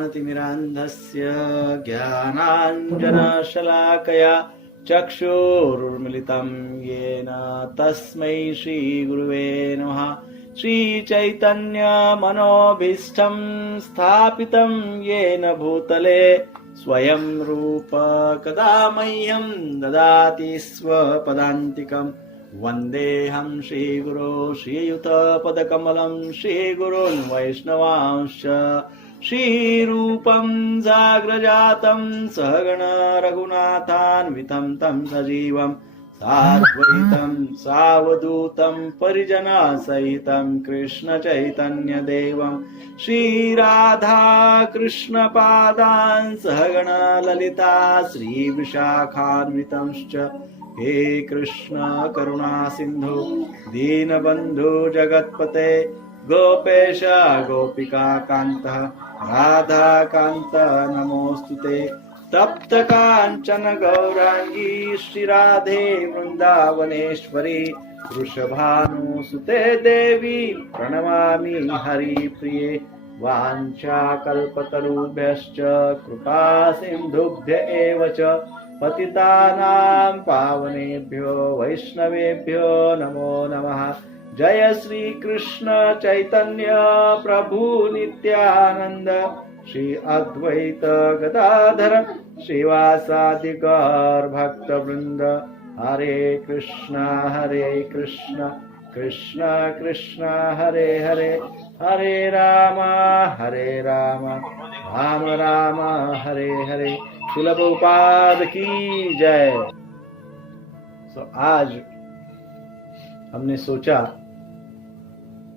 अज्ञानतिमिरान्धस्य ज्ञानाञ्जनशलाकया चक्षुरुन्मिलितं येन तस्मै श्रीगुरुवे नमः। श्रीचैतन्यमनोभीष्टं स्थापितं येन भूतले स्वयं रूप कदा मह्यं ददाति स्वपदान्तिकम्। वन्देऽहं श्रीगुरो श्रीयुतपदकमलं श्रीगुरोन् वैष्णवांश्च श्रीरूपं साग्रजातं सहगण रघुनाथान्वितं तं सजीवं साद्वैतं सावधूतं परिजनसहितं कृष्णचैतन्यदेवं श्रीराधा कृष्णपादान् सहगण ललिता श्रीविशाखान्वितंश्च। हे कृष्ण करुणा सिंधु दीनबंधु जगत्पते गोपेश गोपिका कांत राधा कांत नमोस्तुते। तप्त कांचन गौरांगी श्री राधे वृंदावनेश्वरी वृषभानुसुते देवी प्रणमामि हरिप्रिये। वाञ्छाकल्पतरुभ्यश्च कृपा सिन्धुभ्य एव च पतितानां पावनेभ्यो वैष्णवेभ्यो नमो नमः। जय श्री कृष्ण चैतन्य प्रभु नित्यानंद श्री अद्वैत गदाधर श्रीवासादि गौर भक्त वृंद। हरे कृष्ण कृष्ण कृष्ण हरे हरे हरे राम राम राम हरे हरे। श्रील प्रभुपाद की जय। आज हमने सोचा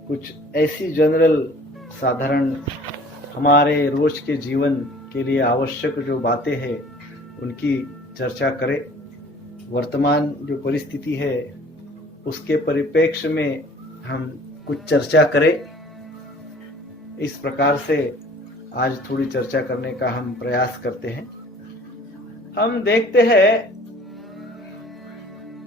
कुछ ऐसी जनरल साधारण हमारे रोज के जीवन के लिए आवश्यक जो बातें हैं उनकी चर्चा करें। वर्तमान जो परिस्थिति है उसके परिप्रेक्ष्य में हम कुछ चर्चा करें। इस प्रकार से आज थोड़ी चर्चा करने का हम प्रयास करते हैं। हम देखते हैं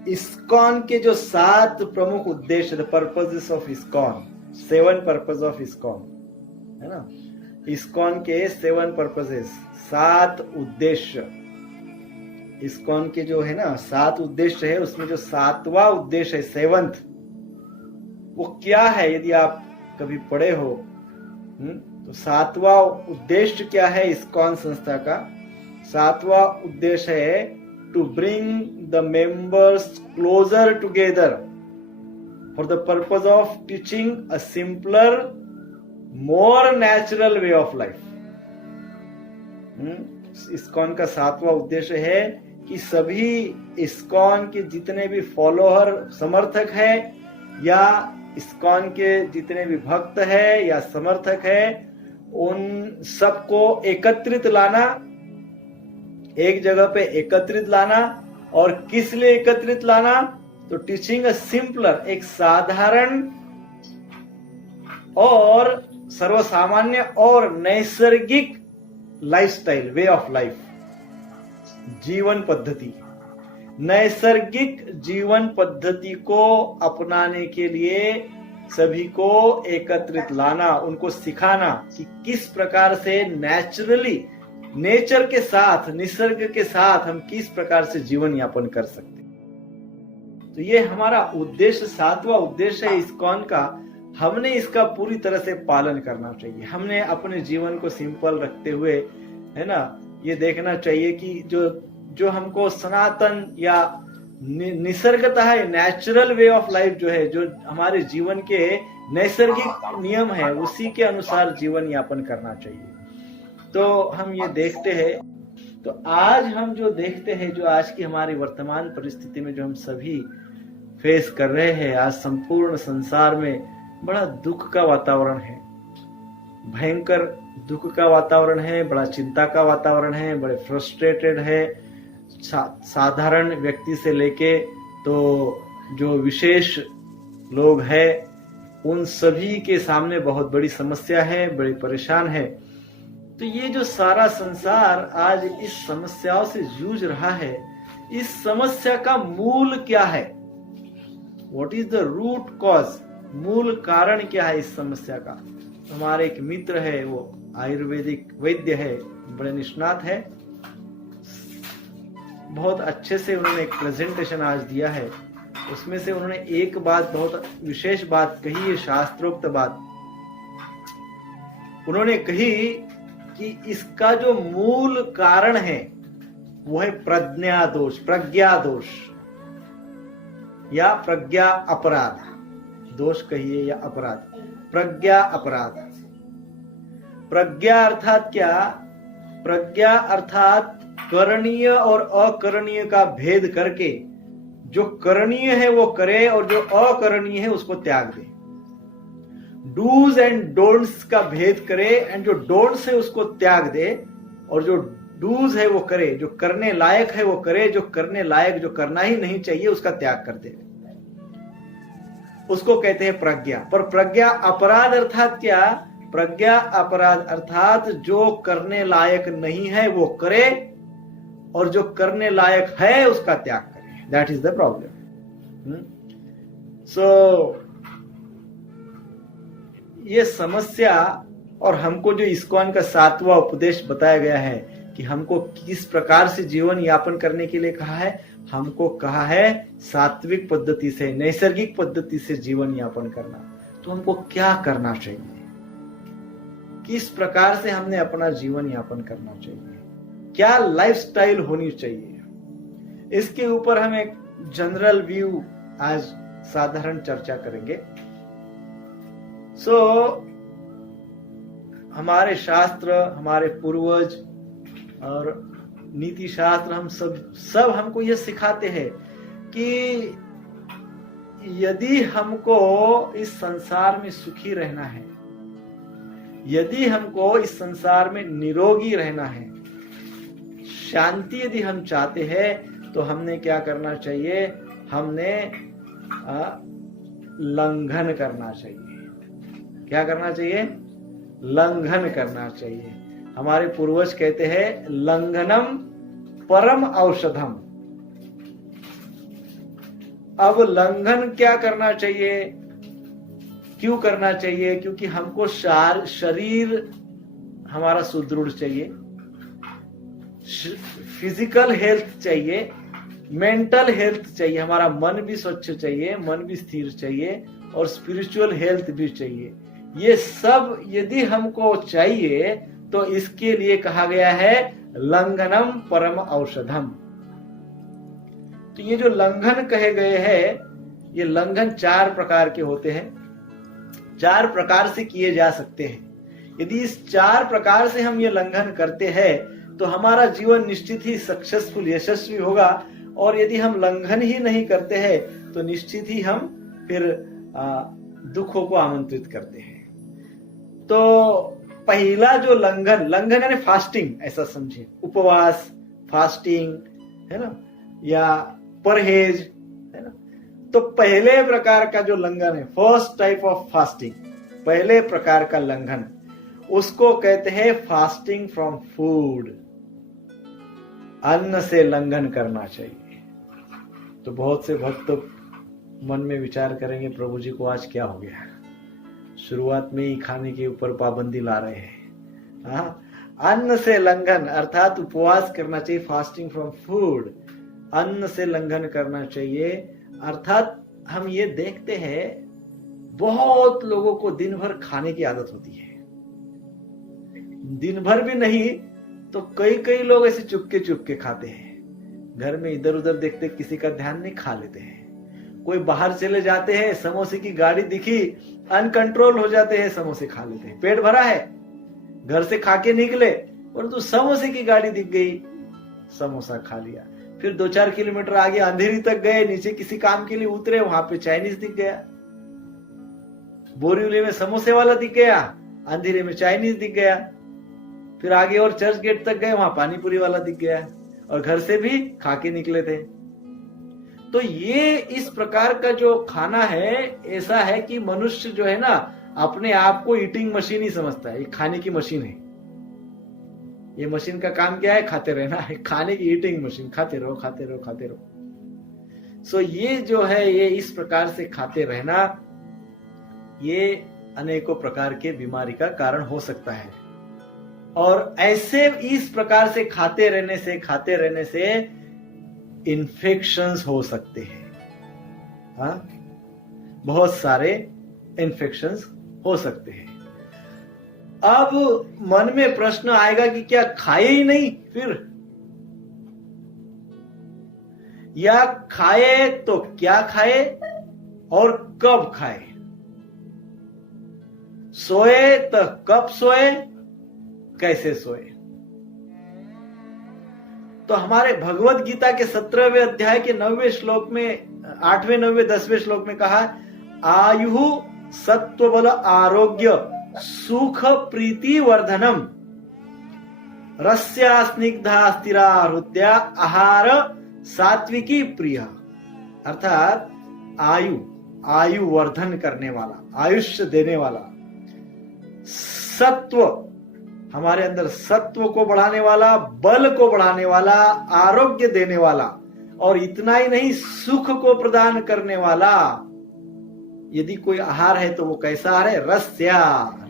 इस्कॉन के जो 7 प्रमुख उद्देश्य, the purposes of ISKCON, 7 purpose of ISKCON है ना। इस्कॉन के 7 पर्पसेस, 7 उद्देश्य। इस्कॉन के जो है ना 7 उद्देश्य है, उसमें जो 7वां उद्देश्य है 7th, वो क्या है? यदि आप कभी पढ़े हो तो 7वां उद्देश्य क्या है इस्कॉन संस्था का? 7वां उद्देश्य है to bring the members closer together for the purpose of teaching a simpler more natural way of life. ISKCON का 7वां उद्देश्य है कि सभी इस्कॉन के जितने भी फॉलोअर समर्थक है या इस्कॉन के जितने भी भक्त है या समर्थक है, उन सबको एकत्रित लाना, एक जगह पे एकत्रित लाना। और किस लिए एकत्रित लाना? तो टीचिंग अ सिंपलर, एक साधारण और सर्वसामान्य और नैसर्गिक लाइफस्टाइल, वे ऑफ लाइफ, जीवन पद्धति, नैसर्गिक जीवन पद्धति को अपनाने के लिए सभी को एकत्रित लाना, उनको सिखाना कि किस प्रकार से नेचुरली, नेचर के साथ, निसर्ग के साथ हम किस प्रकार से जीवन यापन कर सकते। तो ये हमारा उद्देश्य, 7वां उद्देश्य है इस्कॉन का। हमने इसका पूरी तरह से पालन करना चाहिए। हमने अपने जीवन को सिंपल रखते हुए, है ना, ये देखना चाहिए कि जो हमको सनातन या निसर्गतः नेचुरल वे ऑफ लाइफ जो है, जो हमारे जीवन के नैसर्गिक नियम है, उसी के अनुसार जीवन यापन करना चाहिए। तो हम ये देखते हैं, तो आज हम जो देखते हैं, जो आज की हमारी वर्तमान परिस्थिति में जो हम सभी फेस कर रहे हैं, आज संपूर्ण संसार में बड़ा दुख का वातावरण है, भयंकर दुख का वातावरण है, बड़ा चिंता का वातावरण है, बड़े फ्रस्ट्रेटेड है। साधारण व्यक्ति से लेके तो जो विशेष लोग हैं, उन सभी के सामने बहुत बड़ी समस्या है, बड़ी परेशान है। तो ये जो सारा संसार आज इस समस्याओं से जूझ रहा है, इस समस्या का मूल क्या है? What is the root cause? मूल कारण क्या है इस समस्या का? हमारे एक मित्र है, वो आयुर्वेदिक वैद्य है, बड़े निष्णात है, बहुत अच्छे से उन्होंने एक प्रेजेंटेशन आज दिया है। उसमें से उन्होंने एक बात, बहुत विशेष बात कही है, शास्त्रोक्त बात उन्होंने कही कि इसका जो मूल कारण है वो है प्रज्ञा दोष, प्रज्ञा दोष या प्रज्ञा अपराध। दोष कहिए या अपराध, प्रज्ञा अपराध। प्रज्ञा अर्थात क्या? प्रज्ञा अर्थात करणीय और अकरणीय का भेद करके जो करणीय है वो करे और जो अकरणीय है उसको त्याग दे। डूज एंड डोंट्स का भेद करे एंड जो डोंट्स है उसको त्याग दे, और जो डूज है वो करे, जो करने लायक है वो करे, जो करने लायक, जो करना ही नहीं चाहिए उसका त्याग कर दे। उसको कहते हैं प्रज्ञा। पर प्रज्ञा अपराध अर्थात क्या? प्रज्ञा अपराध अर्थात जो करने लायक नहीं है वो करे और जो करने लायक है उसका त्याग करे। That is the problem. So ये समस्या, और हमको जो इस्कॉन का 7वां उपदेश बताया गया है कि हमको किस प्रकार से जीवन यापन करने के लिए कहा है, हमको कहा है सात्विक पद्धति से, नैसर्गिक पद्धति से जीवन यापन करना। तो हमको क्या करना चाहिए, किस प्रकार से हमने अपना जीवन यापन करना चाहिए, क्या लाइफस्टाइल होनी चाहिए, इसके ऊपर हम एक जनरल व्यू आज साधारण चर्चा करेंगे। हमारे शास्त्र, हमारे पूर्वज और नीति शास्त्र, हम सब हमको ये सिखाते हैं कि यदि हमको इस संसार में सुखी रहना है, यदि हमको इस संसार में निरोगी रहना है, शांति यदि हम चाहते हैं, तो हमने क्या करना चाहिए? हमने लंघन करना चाहिए। क्या करना चाहिए? लंघन करना चाहिए। हमारे पूर्वज कहते हैं लंघनम परम औषधम। अब लंघन क्या करना चाहिए, क्यों करना चाहिए? क्योंकि हमको शरीर हमारा सुदृढ़ चाहिए, फिजिकल हेल्थ चाहिए, मेंटल हेल्थ चाहिए, हमारा मन भी स्वच्छ चाहिए, मन भी स्थिर चाहिए, और स्पिरिचुअल हेल्थ भी चाहिए। ये सब यदि हमको चाहिए तो इसके लिए कहा गया है लंघनम परम औषधम। तो ये जो लंघन कहे गए हैं, ये लंघन 4 प्रकार के होते हैं, 4 प्रकार से किए जा सकते हैं। यदि इस 4 प्रकार से हम ये लंघन करते हैं तो हमारा जीवन निश्चित ही सक्सेसफुल, यशस्वी होगा। और यदि हम लंघन ही नहीं करते हैं तो निश्चित ही हम फिर दुखों को आमंत्रित करते हैं। तो पहला जो लंघन यानी फास्टिंग, ऐसा समझिए, उपवास, फास्टिंग है ना, या परहेज है ना। तो पहले प्रकार का जो लंघन है, फर्स्ट टाइप ऑफ फास्टिंग, पहले प्रकार का लंघन, उसको कहते हैं फास्टिंग फ्रॉम फूड। अन्न से लंघन करना चाहिए। तो बहुत से भक्त मन में विचार करेंगे, प्रभु जी को आज क्या हो गया, शुरुआत में ही खाने के ऊपर पाबंदी ला रहे हैं। अन्न से लंघन अर्थात उपवास करना चाहिए, फास्टिंग फ्रॉम फूड। अन्न से लंघन करना चाहिए अर्थात हम ये देखते हैं बहुत लोगों को दिन भर खाने की आदत होती है, दिन भर भी नहीं तो कई लोग ऐसे चुपके खाते हैं, घर में इधर उधर देखते, किसी का ध्यान नहीं, खा लेते हैं। कोई बाहर चले जाते हैं, समोसे की गाड़ी दिखी, अनकंट्रोल हो जाते हैं, समोसे खा लेते हैं। पेट भरा है, घर से खा के निकले, परंतु समोसे की गाड़ी दिख गई, समोसा खा लिया। फिर 2-4 किलोमीटर आगे अंधेरी तक गए, नीचे किसी काम के लिए उतरे, वहां पे चाइनीज दिख गया, बोरीवली में समोसे वाला दिख गया, अंधेरे में चाइनीज दिख गया। फिर आगे और चर्च गेट तक गए, वहां पानीपुरी वाला दिख गया, और घर से भी खा के निकले थे। तो ये इस प्रकार का जो खाना है, ऐसा है कि मनुष्य जो है ना, अपने आप को ईटिंग मशीन ही समझता है। ये खाने की मशीन है, ये मशीन का काम क्या है? खाते रहना है, खाने की ईटिंग मशीन, खाते रहो खाते रहो खाते रहो। सो ये जो है, ये इस प्रकार से खाते रहना, ये अनेकों प्रकार के बीमारी का कारण हो सकता है। और ऐसे इस प्रकार से खाते रहने से इन्फेक्शंस हो सकते हैं। हाँ, बहुत सारे इन्फेक्शंस हो सकते हैं। अब मन में प्रश्न आएगा कि क्या खाए ही नहीं फिर, या खाए तो क्या खाए और कब खाए, सोए तो कब सोए, कैसे सोए। तो हमारे भगवत गीता के 17वें अध्याय के 9वें श्लोक में, 8वें 9वें 10वें श्लोक में कहा, आयु सत्व बल आरोग्य सुख प्रीति वर्धनम रस्या स्निग्धा स्थिरा हृदया आहार सात्विकी प्रिय। अर्थात आयु वर्धन करने वाला, आयुष्य देने वाला, सत्व हमारे अंदर सत्व को बढ़ाने वाला, बल को बढ़ाने वाला, आरोग्य देने वाला, और इतना ही नहीं सुख को प्रदान करने वाला। यदि कोई आहार है तो वो कैसा आहार है? रस्या,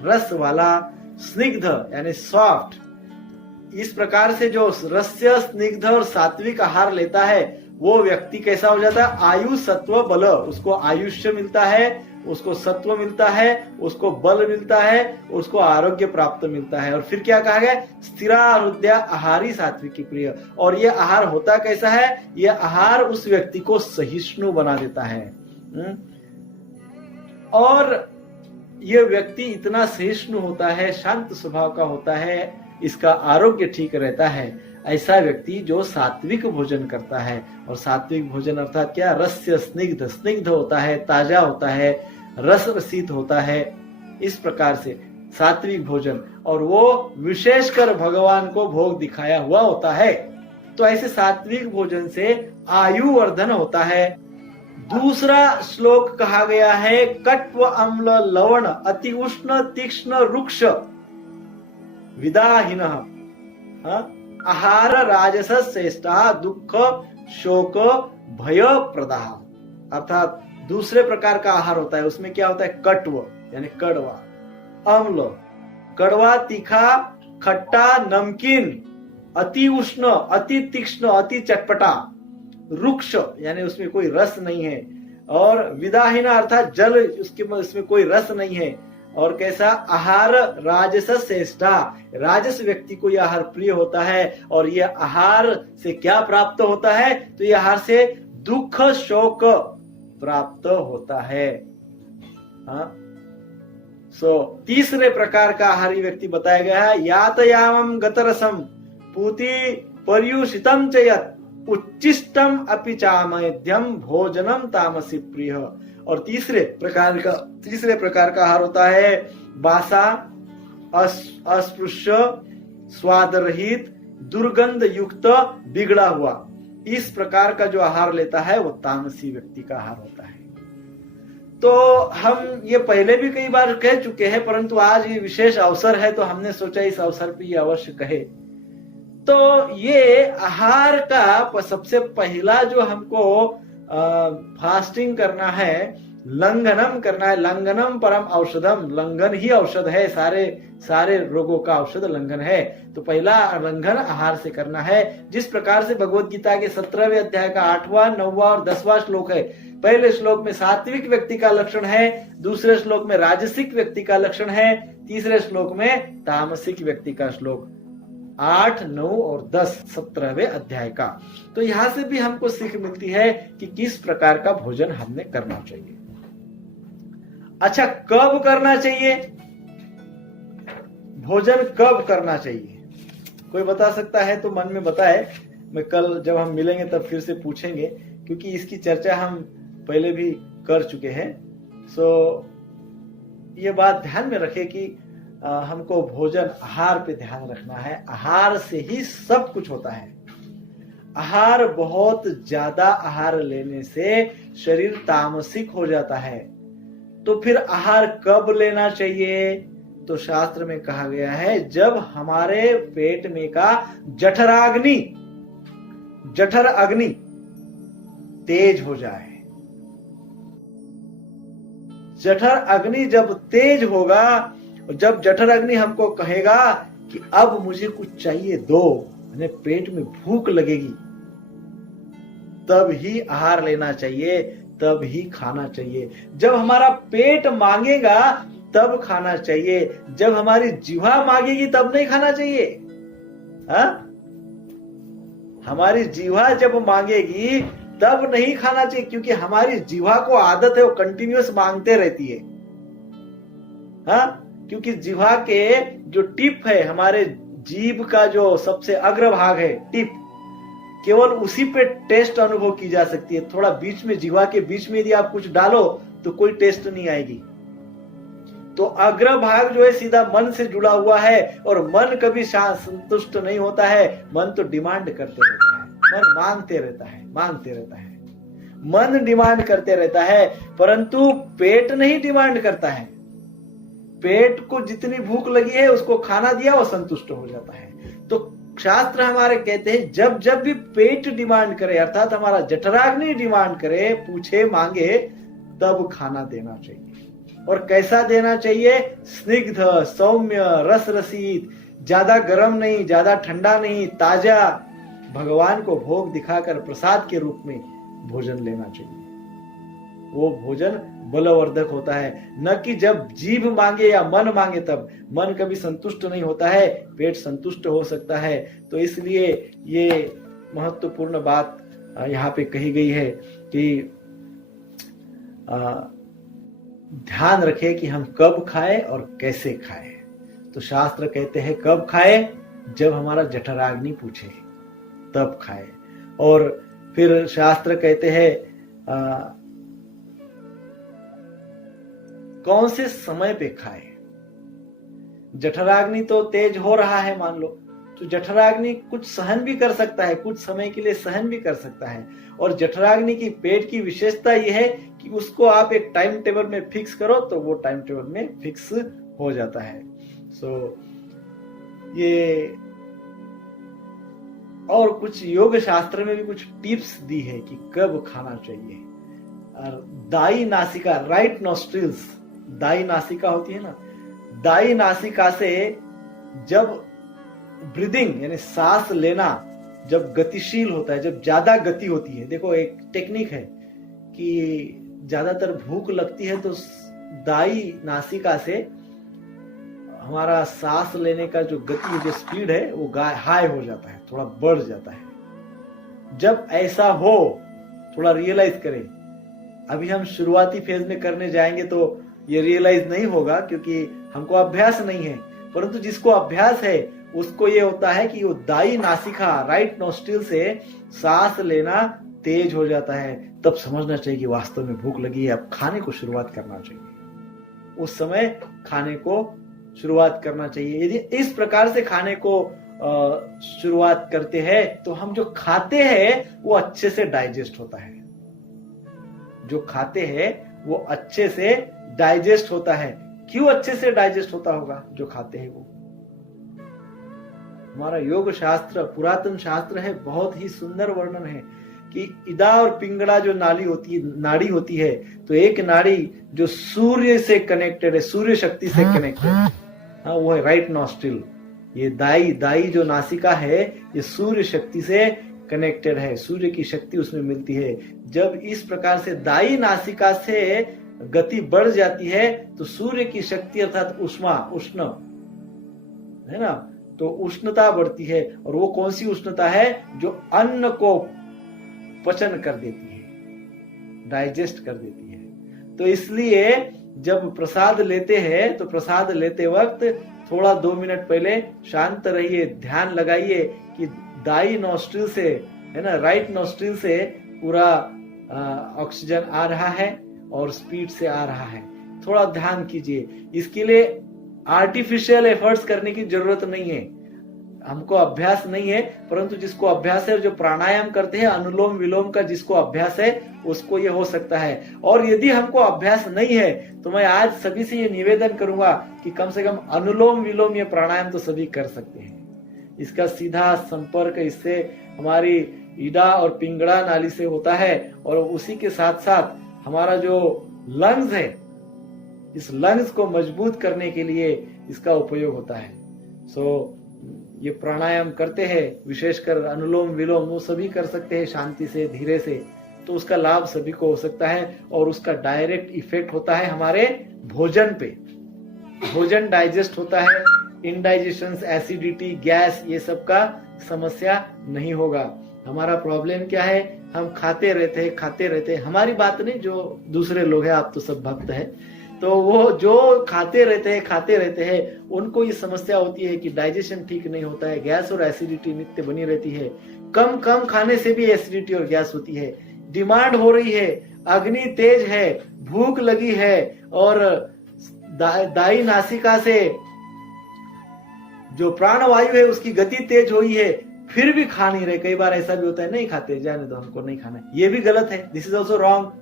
रस वाला, स्निग्ध यानी सॉफ्ट। इस प्रकार से जो रस्य, स्निग्ध और सात्विक आहार लेता है वो व्यक्ति कैसा हो जाता है? आयु सत्व बल, उसको आयुष्य मिलता है, उसको सत्व मिलता है, उसको बल मिलता है, उसको आरोग्य प्राप्त मिलता है। और फिर क्या कहा गया? स्थिरा हृदया आहारी सात्विकी प्रिय। और ये आहार होता कैसा है? ये आहार उस व्यक्ति को सहिष्णु बना देता है। और ये व्यक्ति इतना सहिष्णु होता है, शांत स्वभाव का होता है, इसका आरोग्य ठीक रहता है। ऐसा व्यक्ति जो सात्विक भोजन करता है, और सात्विक भोजन अर्थात क्या? रस्य स्निग्ध, स्निग्ध होता है, ताजा होता है, रस रसित होता है, इस प्रकार से सात्विक भोजन, और वो विशेषकर भगवान को भोग दिखाया हुआ होता है। तो ऐसे सात्विक भोजन से आयु वर्धन होता है। दूसरा श्लोक कहा गया है, कट्व अम्ल लवण अति उष्ण तीक्ष्ण रुक्ष विदाहीन आहार राजस श्रेष्ठा दुख शोक भय प्रदा। अर्थात दूसरे प्रकार का आहार होता है, उसमें क्या होता है? कट्व यानी कड़वा, अम्ल कड़वा, तीखा, खट्टा, नमकीन, अति उष्ण, अति तीक्ष्ण, अति चटपटा, रुक्ष यानी उसमें कोई रस नहीं है, और विदाहीन अर्थात जल, उसमें कोई रस नहीं है। और कैसा? आहार राजस श्रेष्ठा, राजस व्यक्ति को यह आहार प्रिय होता है। और यह आहार से क्या प्राप्त होता है? तो यह आहार से दुख शोक प्राप्त होता है। तीसरे प्रकार का आहारी व्यक्ति बताया गया है, यातयामं गतरसम पूति पर्युषितम च यत् उच्चिष्टम अपि चामध्यम भोजनम तामसी प्रिय। और तीसरे प्रकार का आहार होता है बासा, अस्पृश्य, स्वाद रहित, दुर्गंध युक्त, बिगड़ा हुआ। इस प्रकार का जो आहार लेता है वो तामसी व्यक्ति का आहार होता है। तो हम ये पहले भी कई बार कह चुके हैं, परंतु आज ये विशेष अवसर है तो हमने सोचा इस अवसर पे ये अवश्य कहे। तो ये आहार का सबसे पहला जो हमको फास्टिंग करना है, लंघनम करना है। लंघनम परम औषधम, लंघन ही औषध है, सारे रोगों का औषध लंघन है। तो पहला लंघन आहार से करना है। जिस प्रकार से भगवत गीता के 17वें अध्याय का 8वां, 9वां और 10वां श्लोक है। पहले श्लोक में सात्विक व्यक्ति का लक्षण है, दूसरे श्लोक में राजसिक व्यक्ति का लक्षण है, तीसरे श्लोक में तामसिक व्यक्ति का श्लोक 8, 9 और 10 17वें अध्याय का। तो यहां से भी हमको सीख मिलती है कि किस प्रकार का भोजन हमने करना चाहिए। अच्छा, कब करना चाहिए भोजन? कब करना चाहिए कोई बता सकता है तो मन में बताए। मैं कल जब हम मिलेंगे तब फिर से पूछेंगे, क्योंकि इसकी चर्चा हम पहले भी कर चुके हैं। ये बात ध्यान में रखें कि हमको भोजन, आहार पे ध्यान रखना है। आहार से ही सब कुछ होता है। आहार, बहुत ज्यादा आहार लेने से शरीर तामसिक हो जाता है। तो फिर आहार कब लेना चाहिए? तो शास्त्र में कहा गया है, जब हमारे पेट में का जठर अग्नि तेज हो जाए, जठर अग्नि जब तेज होगा, जब जठर अग्नि हमको कहेगा कि अब मुझे कुछ चाहिए दो, यानी पेट में भूख लगेगी, तब ही आहार लेना चाहिए, तब ही खाना चाहिए। जब हमारा पेट मांगेगा तब खाना चाहिए, जब हमारी जिह्वा मांगेगी तब नहीं खाना चाहिए। हा? हमारी जिह्वा जब मांगेगी तब नहीं खाना चाहिए, क्योंकि हमारी जिह्वा को आदत है, वो कंटिन्यूअस मांगते रहती है। हाँ, क्योंकि जिह्वा के जो टिप है, हमारे जीभ का जो सबसे अग्रभाग है टिप, केवल उसी पे टेस्ट अनुभव की जा सकती है। थोड़ा बीच में, जिह्वा के बीच में यदि आप कुछ डालो तो कोई टेस्ट नहीं आएगी। तो अग्रभाग जो है सीधा मन से जुड़ा हुआ है, और मन कभी संतुष्ट नहीं होता है। मन तो डिमांड करते रहता है, मन मांगते रहता है, मांगते रहता है, मन डिमांड करते रहता है, परंतु पेट नहीं डिमांड करता है। पेट को जितनी भूख लगी है उसको खाना दिया, वो संतुष्ट हो जाता है। तो शास्त्र हमारे कहते हैं जब जब भी पेट डिमांड करे, अर्थात हमारा जठराग्नि डिमांड करे, पूछे, मांगे, तब खाना देना चाहिए। और कैसा देना चाहिए? स्निग्ध, सौम्य, रस रसित, ज्यादा गर्म नहीं, ज्यादा ठंडा नहीं, ताजा, भगवान को भोग दिखाकर प्रसाद के रूप में भोजन लेना चाहिए। वो भोजन बलवर्धक होता है, न कि जब जीभ मांगे या मन मांगे तब। मन कभी संतुष्ट नहीं होता है, पेट संतुष्ट हो सकता है। तो इसलिए ये महत्वपूर्ण बात यहाँ पे कही गई है कि ध्यान रखें कि हम कब खाएं और कैसे खाएं। तो शास्त्र कहते हैं कब खाएं? जब हमारा जठराग्नि पूछे तब खाएं। और फिर शास्त्र कहते हैं कौन से समय पे खाएं। जठराग्नि तो तेज हो रहा है मान लो, तो जठराग्नि कुछ सहन भी कर सकता है, कुछ समय के लिए सहन भी कर सकता है। और जठराग्नि की पेट की विशेषता यह है कि उसको आप एक टाइम टेबल में फिक्स करो तो वो टाइम टेबल में फिक्स हो जाता है। ये और कुछ योग शास्त्र में भी कुछ टिप्स दी है कि कब खाना चाहिए। और दाई नासिका, राइट नॉस्ट्रिल्स, दाई नासिका होती है ना, दाई नासिका से जब ब्रीदिंग यानी सांस लेना जब गतिशील होता है, जब ज्यादा गति होती है, देखो एक टेक्निक है कि ज्यादातर भूख लगती है तो दाई नासिका से हमारा सांस लेने का जो गति, जो स्पीड है वो हाई हो जाता है, थोड़ा बढ़ जाता है। जब ऐसा हो थोड़ा रियलाइज करें। अभी हम शुरुआती फेज में करने जाएंगे तो ये रियलाइज नहीं होगा क्योंकि हमको अभ्यास नहीं है, परंतु जिसको अभ्यास है उसको ये होता है कि वो दाई नासिका, राइट नोस्ट्रिल से सांस लेना तेज हो जाता है। तब समझना चाहिए कि वास्तव में भूख लगी है, अब खाने को शुरुआत करना चाहिए। उस समय खाने को शुरुआत करना चाहिए। यदि इस प्रकार से खाने को शुरुआत करते हैं तो हम जो खाते हैं वो अच्छे से डाइजेस्ट होता है। जो खाते हैं वो अच्छे से डाइजेस्ट होता है। क्यों अच्छे से डाइजेस्ट होता होगा? जो खाते हैं वो। हमारा योग शास्त्र, पुरातन शास्त्र है, बहुत ही सुंदर वर्णन है कि इदा और पिंगला जो नाड़ी होती है, तो एक नाड़ी जो सूर्य से कनेक्टेड है, सूर्य शक्ति से कनेक्टेड है, हाँ वो है राइट नॉस्ट्रिल। ये दाई जो नासिका है ये सूर्य शक्ति से कनेक्टेड है, सूर्य की शक्ति उसमें मिलती है। जब इस प्रकार से दाई नासिका से गति बढ़ जाती है तो सूर्य की शक्ति अर्थात उष्ण है ना, तो उष्णता बढ़ती है। और वो कौन सी उष्णता है? जो अन्न को पचन कर देती है, डाइजेस्ट कर देती है। तो इसलिए जब प्रसाद लेते हैं तो प्रसाद लेते वक्त थोड़ा 2 मिनट पहले शांत रहिए, ध्यान लगाइए कि दाई नॉस्ट्रिल से, है ना, राइट नॉस्ट्रिल से पूरा ऑक्सीजन आ रहा है और स्पीड से आ रहा है। थोड़ा ध्यान कीजिए। इसके लिए आर्टिफिशियल एफर्ट्स करने की जरूरत नहीं है, हमको अभ्यास नहीं है, परंतु जिसको अभ्यास है, जो प्राणायाम करते हैं, अनुलोम विलोम का जिसको अभ्यास है उसको ये हो सकता है। और यदि हमको अभ्यास नहीं है तो मैं आज सभी से ये निवेदन करूंगा कि कम से कम अनुलोम विलोम, ये प्राणायाम तो सभी कर सकते हैं। इसका सीधा संपर्क इससे हमारी ईडा और पिंगला नाली से होता है, और उसी के साथ साथ हमारा जो लंग्स है, इस लंग्स को मजबूत करने के लिए इसका उपयोग होता है। ये प्राणायाम करते हैं, विशेषकर अनुलोम विलोम, वो सभी कर सकते हैं शांति से, धीरे से, तो उसका लाभ सभी को हो सकता है और उसका डायरेक्ट इफेक्ट होता है हमारे भोजन पे। भोजन डाइजेस्ट होता है, इनडाइजेशन, एसिडिटी, गैस, ये सब का समस्या नहीं होगा। हमारा प्रॉब्लम क्या है, हम खाते रहते हैं। हमारी बात नहीं, जो दूसरे लोग हैं, आप तो सब भक्त हैं, तो वो जो खाते रहते हैं उनको ये समस्या होती है कि डाइजेशन ठीक नहीं होता है, गैस और एसिडिटी नित्य बनी रहती है। कम खाने से भी एसिडिटी और गैस होती है। डिमांड हो रही है, अग्नि तेज है, भूख लगी है और दाई नासिका से जो प्राणवायु है उसकी गति तेज हुई है, फिर भी खा नहीं रहे। कई बार ऐसा भी होता है, नहीं खाते, जाने दो, हमको नहीं खाना। ये भी गलत है, this is also wrong.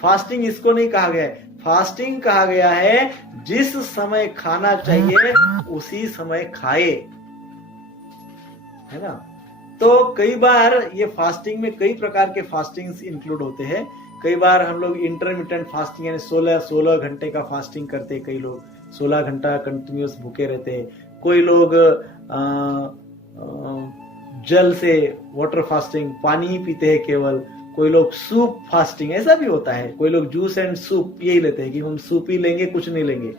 Fasting इसको नहीं कहा गया है। फास्टिंग कहा गया है जिस समय खाना चाहिए उसी समय खाए, है ना। तो कई बार ये फास्टिंग में कई प्रकार के फास्टिंग्स इंक्लूड होते हैं। कई बार हम लोग इंटरमिटेंट फास्टिंग यानी 16 घंटे का फास्टिंग करते हैं। कई लोग 16 घंटा कंटिन्यूस भूखे रहते हैं। कोई लोग जल से, वाटर फास्टिंग, पानी ही पीते हैं केवल। कोई लोग सूप फास्टिंग, ऐसा भी होता है। कोई लोग जूस एंड सूप यही लेते हैं कि हम सूप ही लेंगे, कुछ नहीं लेंगे,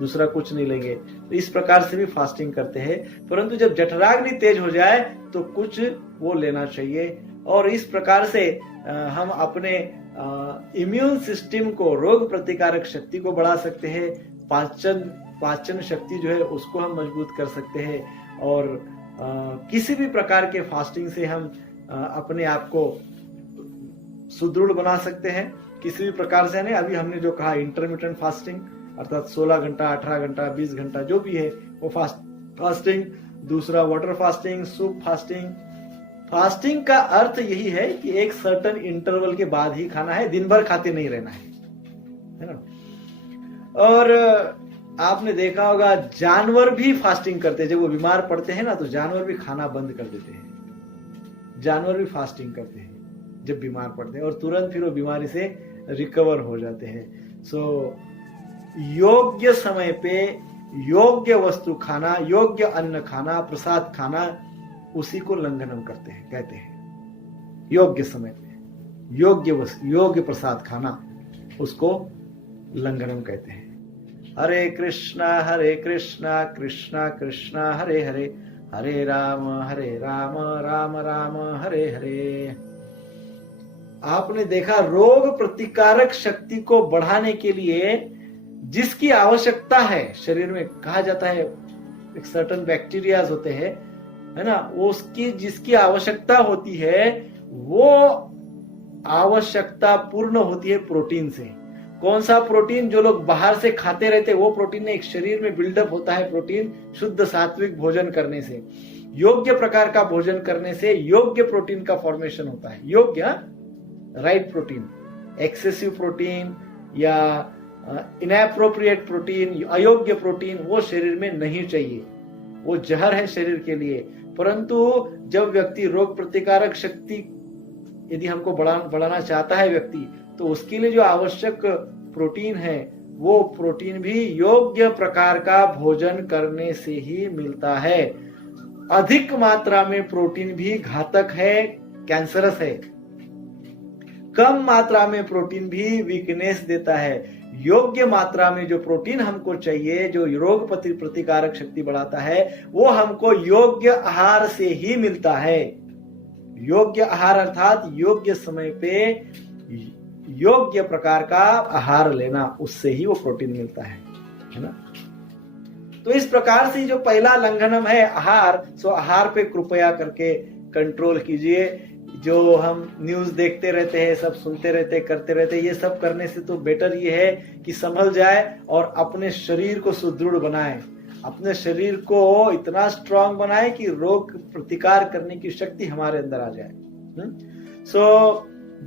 दूसरा कुछ नहीं लेंगे। तो इस प्रकार से भी फास्टिंग करते हैं। परंतु जब जठराग्नि तेज हो जाए तो कुछ वो लेना चाहिए। और इस प्रकार से हम अपने इम्यून सिस्टम को, रोग प्रतिकारक शक्ति को बढ़ा सकते हैं। पाचन शक्ति जो है उसको हम मजबूत कर सकते हैं। और किसी भी प्रकार के फास्टिंग से हम अपने आप को सुदृढ़ बना सकते हैं, किसी भी प्रकार से। नहीं, अभी हमने जो कहा इंटरमिटेंट फास्टिंग, अर्थात 16 घंटा, 18 घंटा, 20 घंटा जो भी है वो फास्टिंग। दूसरा water fasting, soup fasting. Fasting का अर्थ यही है कि एक सर्टेन इंटरवल के बाद ही खाना है, दिन भर खाते नहीं रहना है ना। और आपने देखा होगा जानवर भी फास्टिंग करते हैं। जब वो बीमार पड़ते हैं ना तो जानवर भी खाना बंद कर देते हैं। जानवर भी फास्टिंग करते हैं जब बीमार पड़ते हैं और तुरंत फिर वो बीमारी से रिकवर हो जाते हैं। योग्य समय पे योग्य वस्तु खाना, योग्य अन्न खाना, प्रसाद खाना, उसी को लंघनम कहते हैं। योग्य समय पे योग्य वस्तु, योग्य प्रसाद खाना, उसको लंघनम कहते हैं। हरे कृष्णा कृष्णा कृष्णा हरे हरे, हरे राम राम राम हरे हरे। आपने देखा, रोग प्रतिकारक शक्ति को बढ़ाने के लिए जिसकी आवश्यकता है शरीर में, कहा जाता है एक सर्टेन बैक्टीरियाज होते हैं, है ना, वो उसकी जिसकी आवश्यकता होती है वो आवश्यकता पूर्ण होती है प्रोटीन से। कौन सा प्रोटीन? जो लोग बाहर से खाते रहते वो प्रोटीन नहीं, एक शरीर में बिल्डअप होता है प्रोटीन शुद्ध सात्विक भोजन करने से, योग्य प्रकार का भोजन करने से योग्य प्रोटीन का फॉर्मेशन होता है। योग्य, राइट प्रोटीन। एक्सेसिव प्रोटीन या इनएप्रोप्रिएट प्रोटीन, अयोग्य प्रोटीन, वो शरीर में नहीं चाहिए, वो जहर है शरीर के लिए। परंतु जब व्यक्ति रोग प्रतिकारक शक्ति यदि हमको बढ़ाना चाहता है व्यक्ति, तो उसके लिए जो आवश्यक प्रोटीन है वो प्रोटीन भी योग्य प्रकार का भोजन करने से ही मिलता है। अधिक मात्रा में प्रोटीन भी घातक है, कैंसरस है। कम मात्रा में प्रोटीन भी वीकनेस देता है। योग्य मात्रा में जो प्रोटीन हमको चाहिए, जो रोग प्रतिकारक शक्ति बढ़ाता है, वो हमको योग्य आहार से ही मिलता है। योग्य आहार अर्थात योग्य समय पे योग्य प्रकार का आहार लेना, उससे ही वो प्रोटीन मिलता है ना। तो इस प्रकार से जो पहला लंघनम है आहार, सो आहार पे कृपया करके कंट्रोल कीजिए। जो हम न्यूज देखते रहते हैं, सब सुनते रहते, करते रहते, ये सब करने से तो बेटर ये है कि संभल जाए और अपने शरीर को सुदृढ़ बनाए, अपने शरीर को इतना स्ट्रांग बनाए कि रोग प्रतिकार करने की शक्ति हमारे अंदर आ जाए।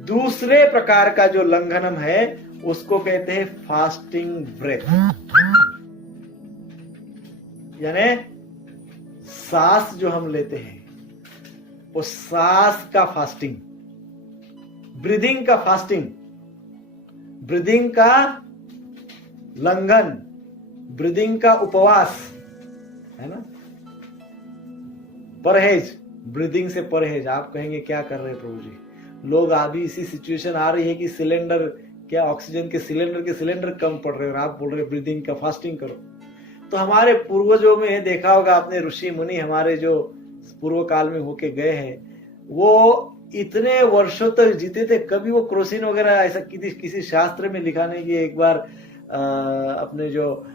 दूसरे प्रकार का जो लंघनम है उसको कहते हैं फास्टिंग ब्रेथ, यानी सांस जो हम लेते हैं वो सांस का फास्टिंग, ब्रीदिंग का फास्टिंग। ब्रीदिंग का लंघन, ब्रीदिंग का उपवास, है ना, परहेज, ब्रीदिंग से परहेज। आप कहेंगे क्या कर रहे हैं प्रभु जी, लोग अभी इसी सिचुएशन आ रही है कि सिलेंडर, क्या ऑक्सीजन के सिलेंडर कम पड़ रहे हैं और आप बोल रहे ब्रीदिंग का फास्टिंग करो। तो हमारे पूर्वजों में देखा होगा आपने, ऋषि मुनि हमारे जो पूर्व काल में होके गए हैं, वो इतने वर्षों तक जीते थे, कभी वो क्रोसिन वगैरह ऐसा किसी शास्त्र में लिखा नहीं कि एक बार अपने जो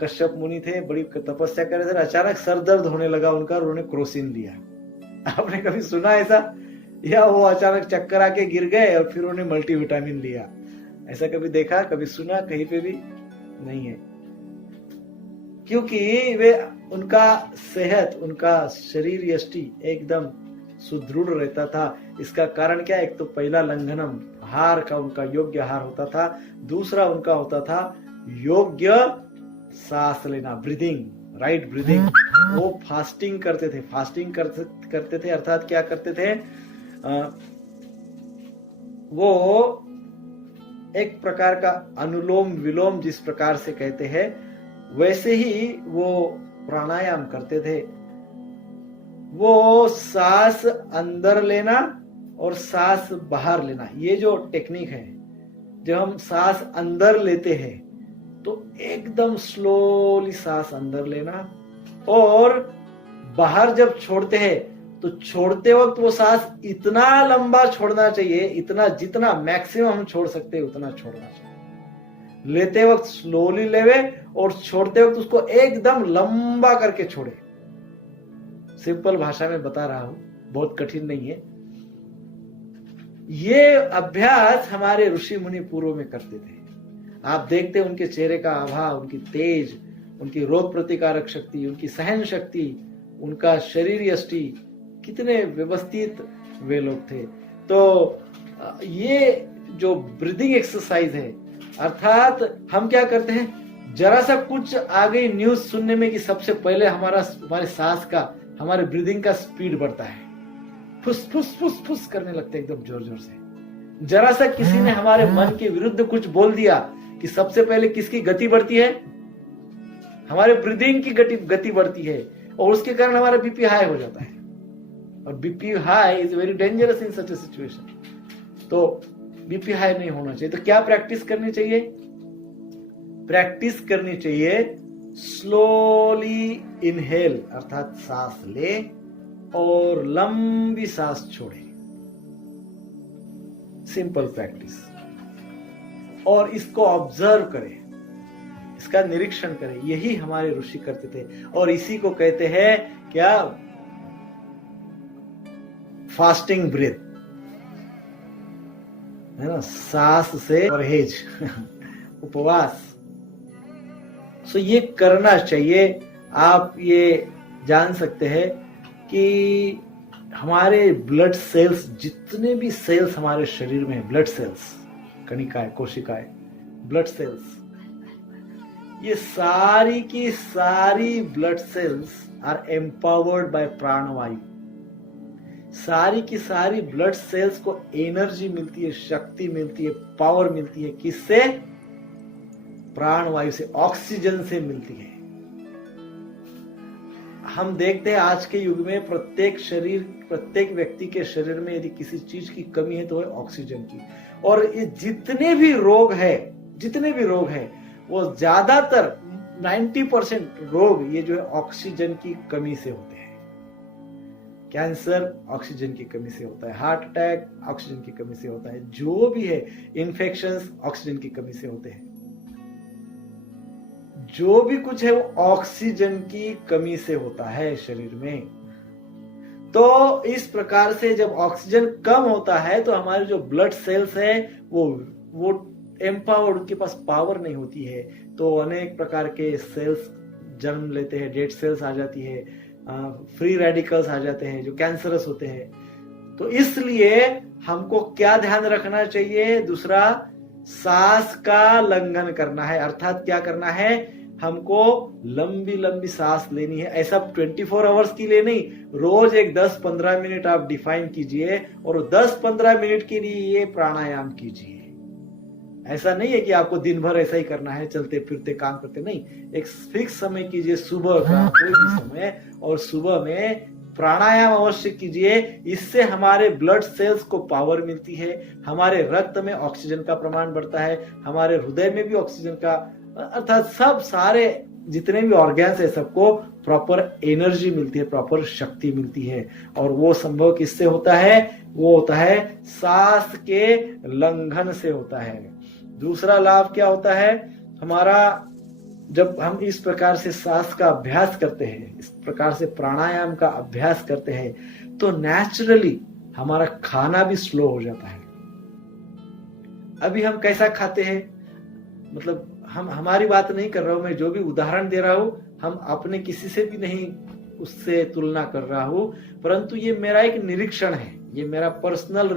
कश्यप मुनि थे, बड़ी तपस्या कर रहे थे, अचानक सर दर्द होने लगा उनका और उन्होंने क्रोसिन लिया। आपने कभी सुना ऐसा? या वो अचानक चक्कर आके गिर गए और फिर उन्होंने मल्टीविटामिन लिया? ऐसा कभी देखा, कभी सुना? कहीं पे भी नहीं है। क्योंकि वे, उनका सेहत, उनका शरीर यष्टि एकदम सुदृढ़ रहता था। इसका कारण क्या? एक तो पहला लंघनम, आहार का उनका योग्य आहार होता था। दूसरा उनका होता था योग्य सांस लेना, ब्रीदिंग, राइट ब्रीदिंग। वो फास्टिंग करते थे, फास्टिंग करते थे अर्थात क्या करते थे, वो एक प्रकार का अनुलोम विलोम जिस प्रकार से कहते हैं, वैसे ही वो प्राणायाम करते थे। वो सांस अंदर लेना और सांस बाहर लेना, ये जो टेक्निक है, जब हम सांस अंदर लेते हैं तो एकदम स्लोली सांस अंदर लेना, और बाहर जब छोड़ते हैं तो छोड़ते वक्त वो सांस इतना लंबा छोड़ना चाहिए, इतना जितना मैक्सिमम हम छोड़ सकते हैं उतना छोड़ना चाहिए। लेते वक्त स्लोली लेवे और छोड़ते वक्त उसको एकदम लंबा करके छोड़े। सिंपल भाषा में बता रहा हूं, बहुत कठिन नहीं है। ये अभ्यास हमारे ऋषि मुनि पूर्व में करते थे। आप देखते उनके चेहरे का आभा, उनकी तेज, उनकी रोग प्रतिकारक शक्ति, उनकी सहन शक्ति, उनका शरीर यष्टि, कितने व्यवस्थित वे लोग थे। तो ये जो ब्रीदिंग एक्सरसाइज है, अर्थात हम क्या करते हैं, जरा सा कुछ आ गई न्यूज सुनने में कि सबसे पहले हमारे सांस का, हमारे ब्रीदिंग का स्पीड बढ़ता है, फुस फुस फुस फुस करने लगते हैं एकदम जोर जोर से। जरा सा किसी ने हमारे मन के विरुद्ध कुछ बोल दिया कि सबसे पहले किसकी गति बढ़ती है, हमारे ब्रीदिंग की गति बढ़ती है, और उसके कारण हमारा बीपी हाई हो जाता है। और BP high is very dangerous in such A situation. तो बीपी हाई नहीं होना चाहिए। तो क्या प्रैक्टिस करनी चाहिए? प्रैक्टिस करनी चाहिए स्लोली इनहेल, अर्थात सांस ले और लंबी सांस छोड़े। Simple practice. और इसको ऑब्जर्व करें, इसका निरीक्षण करें। यही हमारे ऋषि करते थे और इसी को कहते हैं क्या? फास्टिंग ब्रीथ, है ना, सांस से परहेज उपवास। सो ये करना चाहिए। आप ये जान सकते हैं कि हमारे ब्लड सेल्स, जितने भी सेल्स हमारे शरीर में है, ब्लड सेल्स, कणिकाएं, कोशिकाएं, ब्लड सेल्स, ये सारी की सारी blood cells are empowered by pranavayu. सारी की सारी ब्लड सेल्स को एनर्जी मिलती है, शक्ति मिलती है, पावर मिलती है। किससे? प्राणवायु से, ऑक्सीजन से मिलती है। हम देखते हैं आज के युग में प्रत्येक व्यक्ति के शरीर में यदि किसी चीज की कमी है तो है ऑक्सीजन की। और ये जितने भी रोग है वो ज्यादातर 90% रोग ये जो है ऑक्सीजन की कमी से होते हैं। कैंसर ऑक्सीजन की कमी से होता है, हार्ट अटैक ऑक्सीजन की कमी से होता है, जो भी है इन्फेक्शंस ऑक्सीजन की कमी से होते हैं। जो भी कुछ है वो ऑक्सीजन की कमी से होता है शरीर में। तो इस प्रकार से जब ऑक्सीजन कम होता है तो हमारे जो ब्लड सेल्स है वो एम्पावर्ड, उनके पास पावर नहीं होती है। तो अनेक प्रकार के सेल्स जन्म लेते हैं, डेड सेल्स आ जाती है, फ्री रेडिकल्स आ जाते हैं जो कैंसरस होते हैं। तो इसलिए हमको क्या ध्यान रखना चाहिए? दूसरा, सांस का लंघन करना है। अर्थात क्या करना है? हमको लंबी लंबी सांस लेनी है। ऐसा 24 आवर्स के लिए नहीं, रोज एक 10-15 मिनट आप डिफाइन कीजिए और 10-15 मिनट के लिए ये प्राणायाम कीजिए। ऐसा नहीं है कि आपको दिन भर ऐसा ही करना है, चलते फिरते काम करते, नहीं, एक फिक्स समय कीजिए, सुबह का कोई भी समय, और सुबह में प्राणायाम अवश्य कीजिए। इससे हमारे ब्लड सेल्स को पावर मिलती है, हमारे रक्त में ऑक्सीजन का प्रमाण बढ़ता है, हमारे हृदय में भी ऑक्सीजन का, अर्थात सब सारे जितने भी ऑर्गन्स है सबको प्रॉपर एनर्जी मिलती है, प्रॉपर शक्ति मिलती है। और वो संभव किससे होता है? वो होता है सांस के लंघन से होता है। दूसरा लाभ क्या होता है हमारा, जब हम इस प्रकार से सांस का अभ्यास करते हैं, इस प्रकार से प्राणायाम का अभ्यास करते हैं, तो नेचुरली हमारा खाना भी स्लो हो जाता है। अभी हम कैसा खाते हैं, मतलब हम हमारी बात नहीं कर रहा हूं मैं, जो भी उदाहरण दे रहा हूं, हम अपने किसी से भी नहीं उससे तुलना कर रहा हूं, परंतु ये मेरा एक निरीक्षण है, ये मेरा पर्सनल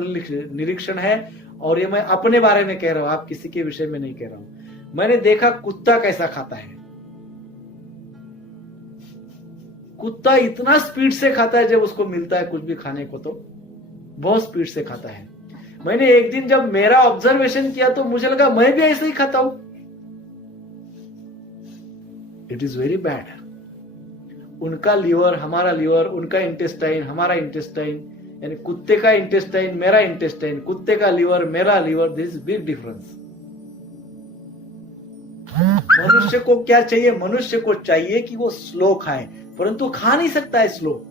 निरीक्षण है, और ये मैं अपने बारे में कह रहा हूं, आप किसी के विषय में नहीं कह रहा हूं। मैंने देखा कुत्ता कैसा खाता है। कुत्ता इतना स्पीड से खाता है, जब उसको मिलता है कुछ भी खाने को तो बहुत स्पीड से खाता है। मैंने एक दिन जब मेरा ऑब्जर्वेशन किया तो मुझे लगा मैं भी ऐसे ही खाता हूं। It is very bad. उनका लीवर, हमारा लीवर, उनका इंटेस्टाइन, हमारा इंटेस्टाइन, यानी कुत्ते का इंटेस्टाइन, मेरा इंटेस्टाइन, कुत्ते का लीवर, मेरा liver, this is big difference. मनुष्य को क्या चाहिए? मनुष्य को चाहिए कि वो स्लो खाए, परंतु खा नहीं सकता है स्लो,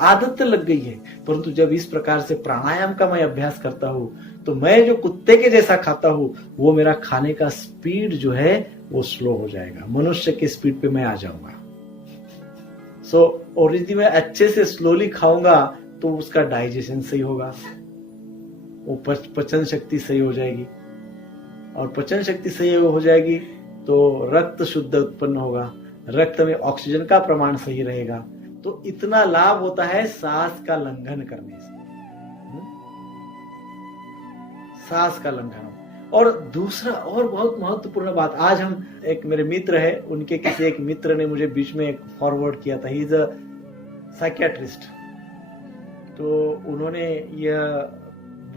आदत लग गई है। परंतु जब इस प्रकार से प्राणायाम का मैं अभ्यास करता हूं, तो मैं जो कुत्ते के जैसा खाता हूं, वो मेरा खाने का स्पीड जो है वो स्लो हो जाएगा, मनुष्य के स्पीड पे मैं आ जाऊंगा। और यदि मैं अच्छे से स्लोली खाऊंगा तो उसका डाइजेशन सही होगा, वो पचन शक्ति सही हो जाएगी, और पचन शक्ति सही हो जाएगी तो रक्त शुद्ध उत्पन्न होगा, रक्त में ऑक्सीजन का प्रमाण सही रहेगा। तो इतना लाभ होता है सांस का लंघन करने से, सांस का लंघन। और दूसरा और बहुत महत्वपूर्ण बात, आज हम, एक मेरे मित्र है, उनके किसी एक मित्र ने मुझे बीच में एक फॉरवर्ड किया था, ही इज अ साइकियाट्रिस्ट, तो उन्होंने यह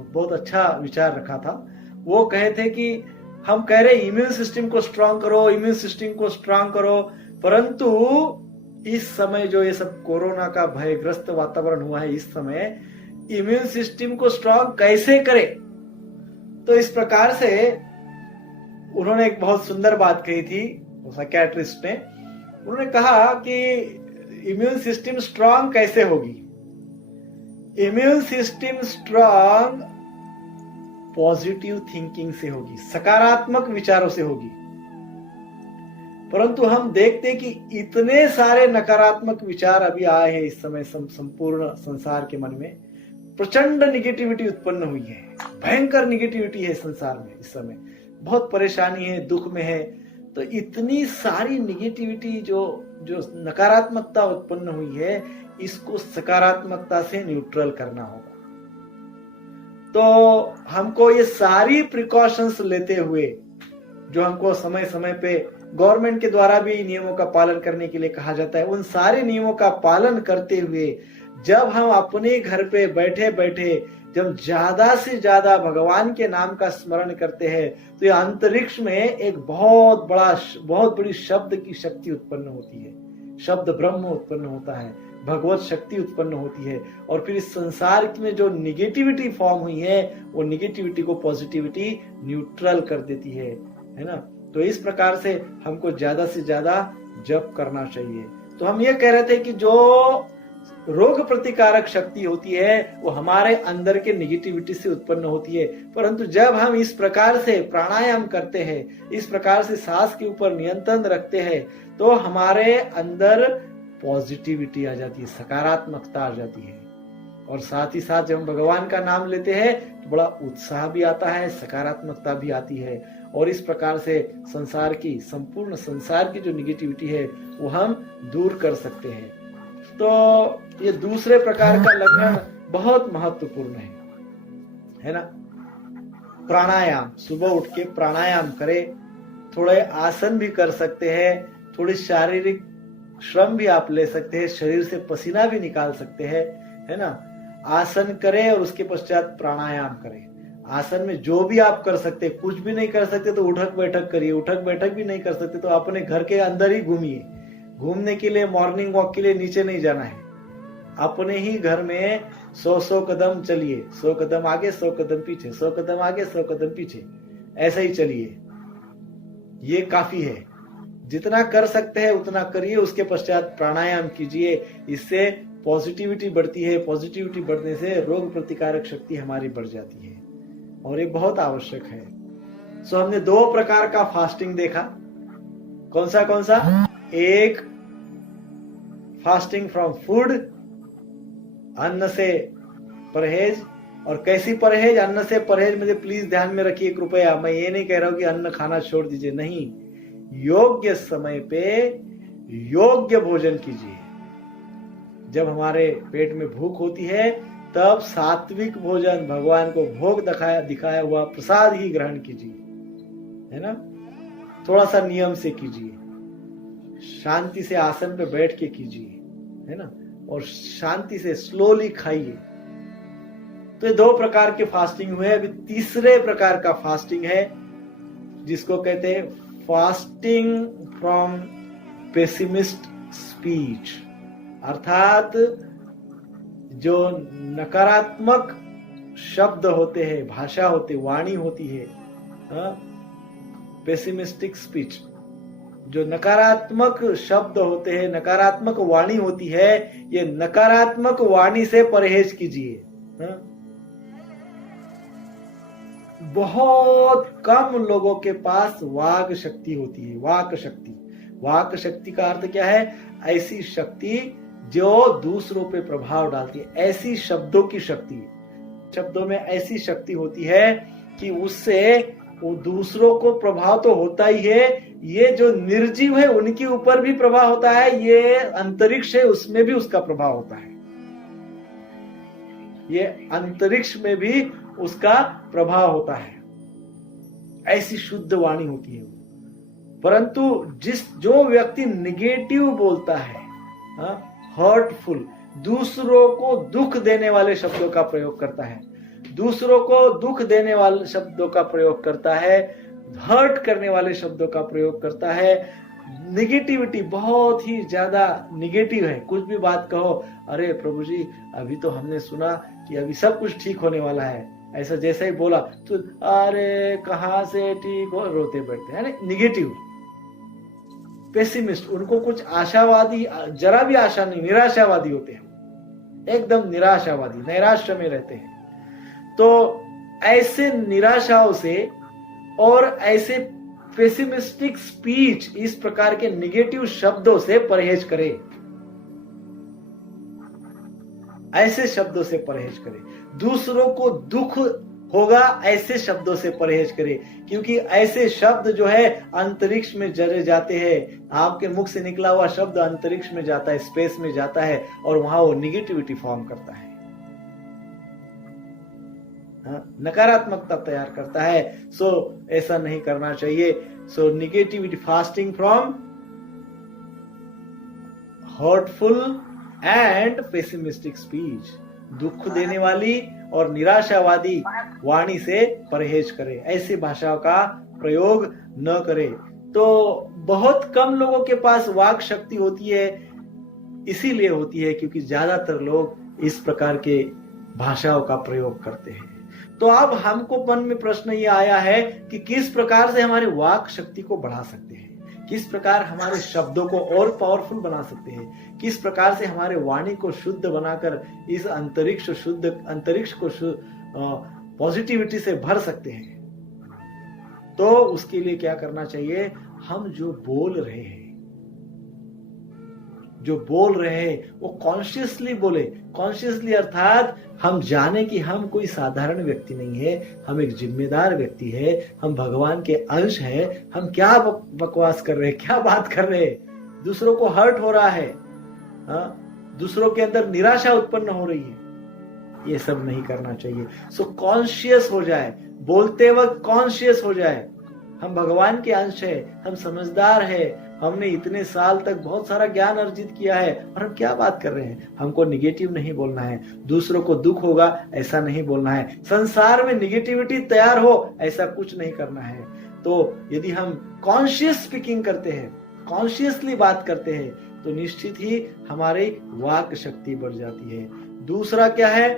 बहुत अच्छा विचार रखा था। वो कहे थे कि हम कह रहे इम्यून सिस्टम को स्ट्रांग करो, इम्यून सिस्टम को स्ट्रांग करो, परंतु इस समय जो ये सब कोरोना का भयग्रस्त वातावरण हुआ है, इस समय इम्यून सिस्टम को स्ट्रांग कैसे करें? तो इस प्रकार से उन्होंने एक बहुत सुंदर बात कही थी, साइकियाट्रिस्ट ने। उन्होंने कहा कि इम्यून सिस्टम स्ट्रांग कैसे होगी? Immune system strong positive thinking से होगी, सकारात्मक विचारों से होगी। परंतु हम देखते कि इतने सारे नकारात्मक विचार अभी आए हैं इस समय, संपूर्ण संसार के मन में प्रचंड निगेटिविटी उत्पन्न हुई है, भयंकर निगेटिविटी है संसार में इस समय, बहुत परेशानी है, दुख में है। तो इतनी सारी निगेटिविटी जो नकारात्मकता उत्पन्न हुई है, इसको सकारात्मकता से न्यूट्रल करना होगा। तो हमको ये सारी प्रिकॉशंस लेते हुए, जो हमको समय समय पे गवर्नमेंट के द्वारा भी नियमों का पालन करने के लिए कहा जाता है, उन सारे नियमों का पालन करते हुए जब हम अपने घर पे बैठे बैठे जब ज्यादा से ज्यादा भगवान के नाम का स्मरण करते हैं, तो ये अंतरिक्ष में एक बहुत बड़ी शब्द की शक्ति उत्पन्न होती है, शब्द ब्रह्म उत्पन्न होता है, भगवत शक्ति उत्पन्न होती है, और फिर इस संसार में जो निगेटिविटी फॉर्म हुई है, वो निगेटिविटी को पॉजिटिविटी न्यूट्रल कर देती है ना। तो इस प्रकार से हमको ज्यादा से ज्यादा जप करना चाहिए। तो हम ये कह रहे थे कि जो रोग प्रतिकारक शक्ति होती है वो हमारे अंदर के निगेटिविटी से उत्पन्न होती है, परंतु जब हम इस प्रकार से प्राणायाम करते हैं, इस प्रकार से सांस के ऊपर नियंत्रण रखते हैं, तो हमारे अंदर पॉजिटिविटी आ जाती है, सकारात्मकता आ जाती है। और साथ ही साथ जब हम भगवान का नाम लेते हैं तो बड़ा उत्साह भी आता है, सकारात्मकता भी आती है, और इस प्रकार से संपूर्ण संसार की जो निगेटिविटी है वो हम दूर कर सकते हैं। तो ये दूसरे प्रकार का लक्षण बहुत महत्वपूर्ण है ना। प्राणायाम, सुबह उठ के प्राणायाम करें, थोड़े आसन भी कर सकते हैं, थोड़ी शारीरिक श्रम भी आप ले सकते हैं, शरीर से पसीना भी निकाल सकते हैं, है ना। आसन करें और उसके पश्चात प्राणायाम करें। आसन में जो भी आप कर सकते, कुछ भी नहीं कर सकते तो उठक बैठक करिए, उठक बैठक भी नहीं कर सकते तो अपने घर के अंदर ही घूमिए। घूमने के लिए मॉर्निंग वॉक के लिए नीचे नहीं जाना है, अपने ही घर में 100 कदम चलिए, 100 कदम आगे 100 कदम पीछे, 100 कदम आगे 100 कदम पीछे, ऐसा ही चलिए, ये काफी है। जितना कर सकते हैं उतना करिए। उसके पश्चात प्राणायाम कीजिए, इससे पॉजिटिविटी बढ़ती है। पॉजिटिविटी बढ़ने से रोग प्रतिकारक शक्ति हमारी बढ़ जाती है और ये बहुत आवश्यक है। सो हमने 2 प्रकार का फास्टिंग देखा। कौन सा? एक फास्टिंग फ्रॉम फूड, अन्न से परहेज। और कैसी परहेज? अन्न से परहेज मुझे प्लीज ध्यान में रखिए कृपया, मैं ये नहीं कह रहा हूं कि अन्न खाना छोड़ दीजिए, नहीं, योग्य समय पे योग्य भोजन कीजिए। जब हमारे पेट में भूख होती है तब सात्विक भोजन, भगवान को भोग दिखाया हुआ प्रसाद ही ग्रहण कीजिए, है ना। थोड़ा सा नियम से कीजिए, शांति से आसन पे बैठ के कीजिए, है ना, और शांति से स्लोली खाइए। तो ये 2 प्रकार के फास्टिंग हुए। अभी तीसरे प्रकार का फास्टिंग है जिसको कहते हैं फास्टिंग फ्रॉम पेसिमिस्ट स्पीच, अर्थात जो नकारात्मक शब्द होते हैं, भाषा होती, वाणी होती है, पेसिमिस्टिक स्पीच, जो नकारात्मक शब्द होते हैं, नकारात्मक वाणी होती है, ये नकारात्मक वाणी से परहेज कीजिए। बहुत कम लोगों के पास वाक शक्ति होती है। वाक शक्ति का अर्थ क्या है? ऐसी शक्ति जो दूसरों पे प्रभाव डालती है, ऐसी शब्दों की शक्ति। शब्दों में ऐसी शक्ति होती है कि उससे वो दूसरों को प्रभाव तो होता ही है, ये जो निर्जीव है उनके ऊपर भी प्रभाव होता है, ये अंतरिक्ष है उसमें भी उसका प्रभाव होता है, ये अंतरिक्ष में भी उसका प्रभाव होता है। ऐसी शुद्ध वाणी होती है। परंतु जो व्यक्ति निगेटिव बोलता है, हर्टफुल, दूसरों को दुख देने वाले शब्दों का प्रयोग करता है, दूसरों को दुख देने वाले शब्दों का प्रयोग करता है, हर्ट करने वाले शब्दों का प्रयोग करता है, निगेटिविटी बहुत ही ज्यादा निगेटिव है। कुछ भी बात कहो, अरे प्रभु जी अभी तो हमने सुना कि अभी सब कुछ ठीक होने वाला है, ऐसा जैसे ही बोला तो अरे कहां से ठीक हो, रोते बैठते हैं, निगेटिव। पेसिमिस्ट, उनको कुछ आशावादी, जरा भी आशा नहीं, निराशावादी होते हैं, एकदम निराशावादी, नैराश्य में रहते हैं। तो ऐसे निराशाओं से और ऐसे पेसिमिस्टिक स्पीच, इस प्रकार के निगेटिव शब्दों से परहेज करें, ऐसे शब्दों से परहेज करें। दूसरों को दुख होगा ऐसे शब्दों से परहेज करें, क्योंकि ऐसे शब्द जो है अंतरिक्ष में जरे जाते हैं। आपके मुख से निकला हुआ शब्द अंतरिक्ष में जाता है, स्पेस में जाता है और वहां वो निगेटिविटी फॉर्म करता है, नकारात्मकता तैयार करता है। सो ऐसा नहीं करना चाहिए। So negativity, fasting from hurtful and pessimistic speech, दुख देने वाली और निराशावादी वाणी से परहेज करें, ऐसी भाषाओं का प्रयोग न करें। तो बहुत कम लोगों के पास वाक शक्ति होती है, इसीलिए होती है क्योंकि ज्यादातर लोग इस प्रकार के भाषाओं का प्रयोग करते हैं। तो अब हमको मन में प्रश्न ये आया है कि किस प्रकार से हमारे वाक शक्ति को बढ़ा सकते हैं, किस प्रकार हमारे शब्दों को और पावरफुल बना सकते हैं, किस प्रकार से हमारे वाणी को शुद्ध बनाकर इस अंतरिक्ष को पॉजिटिविटी से भर सकते हैं। तो उसके लिए क्या करना चाहिए? हम जो बोल रहे हैं वो कॉन्शियसली बोले। कॉन्शियसली अर्थात हम जाने कि हम कोई साधारण व्यक्ति नहीं है, हम एक जिम्मेदार व्यक्ति है, हम भगवान के अंश है। हम क्या बकवास कर रहे हैं, क्या बात कर रहे हैं, दूसरों को हर्ट हो रहा है, दूसरों के अंदर निराशा उत्पन्न हो रही है, ये सब नहीं करना चाहिए। सो कॉन्शियस हो जाए, बोलते वक्त कॉन्शियस हो जाए, हम भगवान के अंश है, हम समझदार है, हमने इतने साल तक बहुत सारा ज्ञान अर्जित किया है और हम क्या बात कर रहे हैं। हमको निगेटिव नहीं बोलना है, दूसरों को दुख होगा ऐसा नहीं बोलना है, संसार में निगेटिविटी तैयार हो ऐसा कुछ नहीं करना है। तो यदि हम कॉन्शियस स्पीकिंग करते हैं, कॉन्शियसली बात करते हैं, तो निश्चित ही हमारी वाक शक्ति बढ़ जाती है। दूसरा क्या है?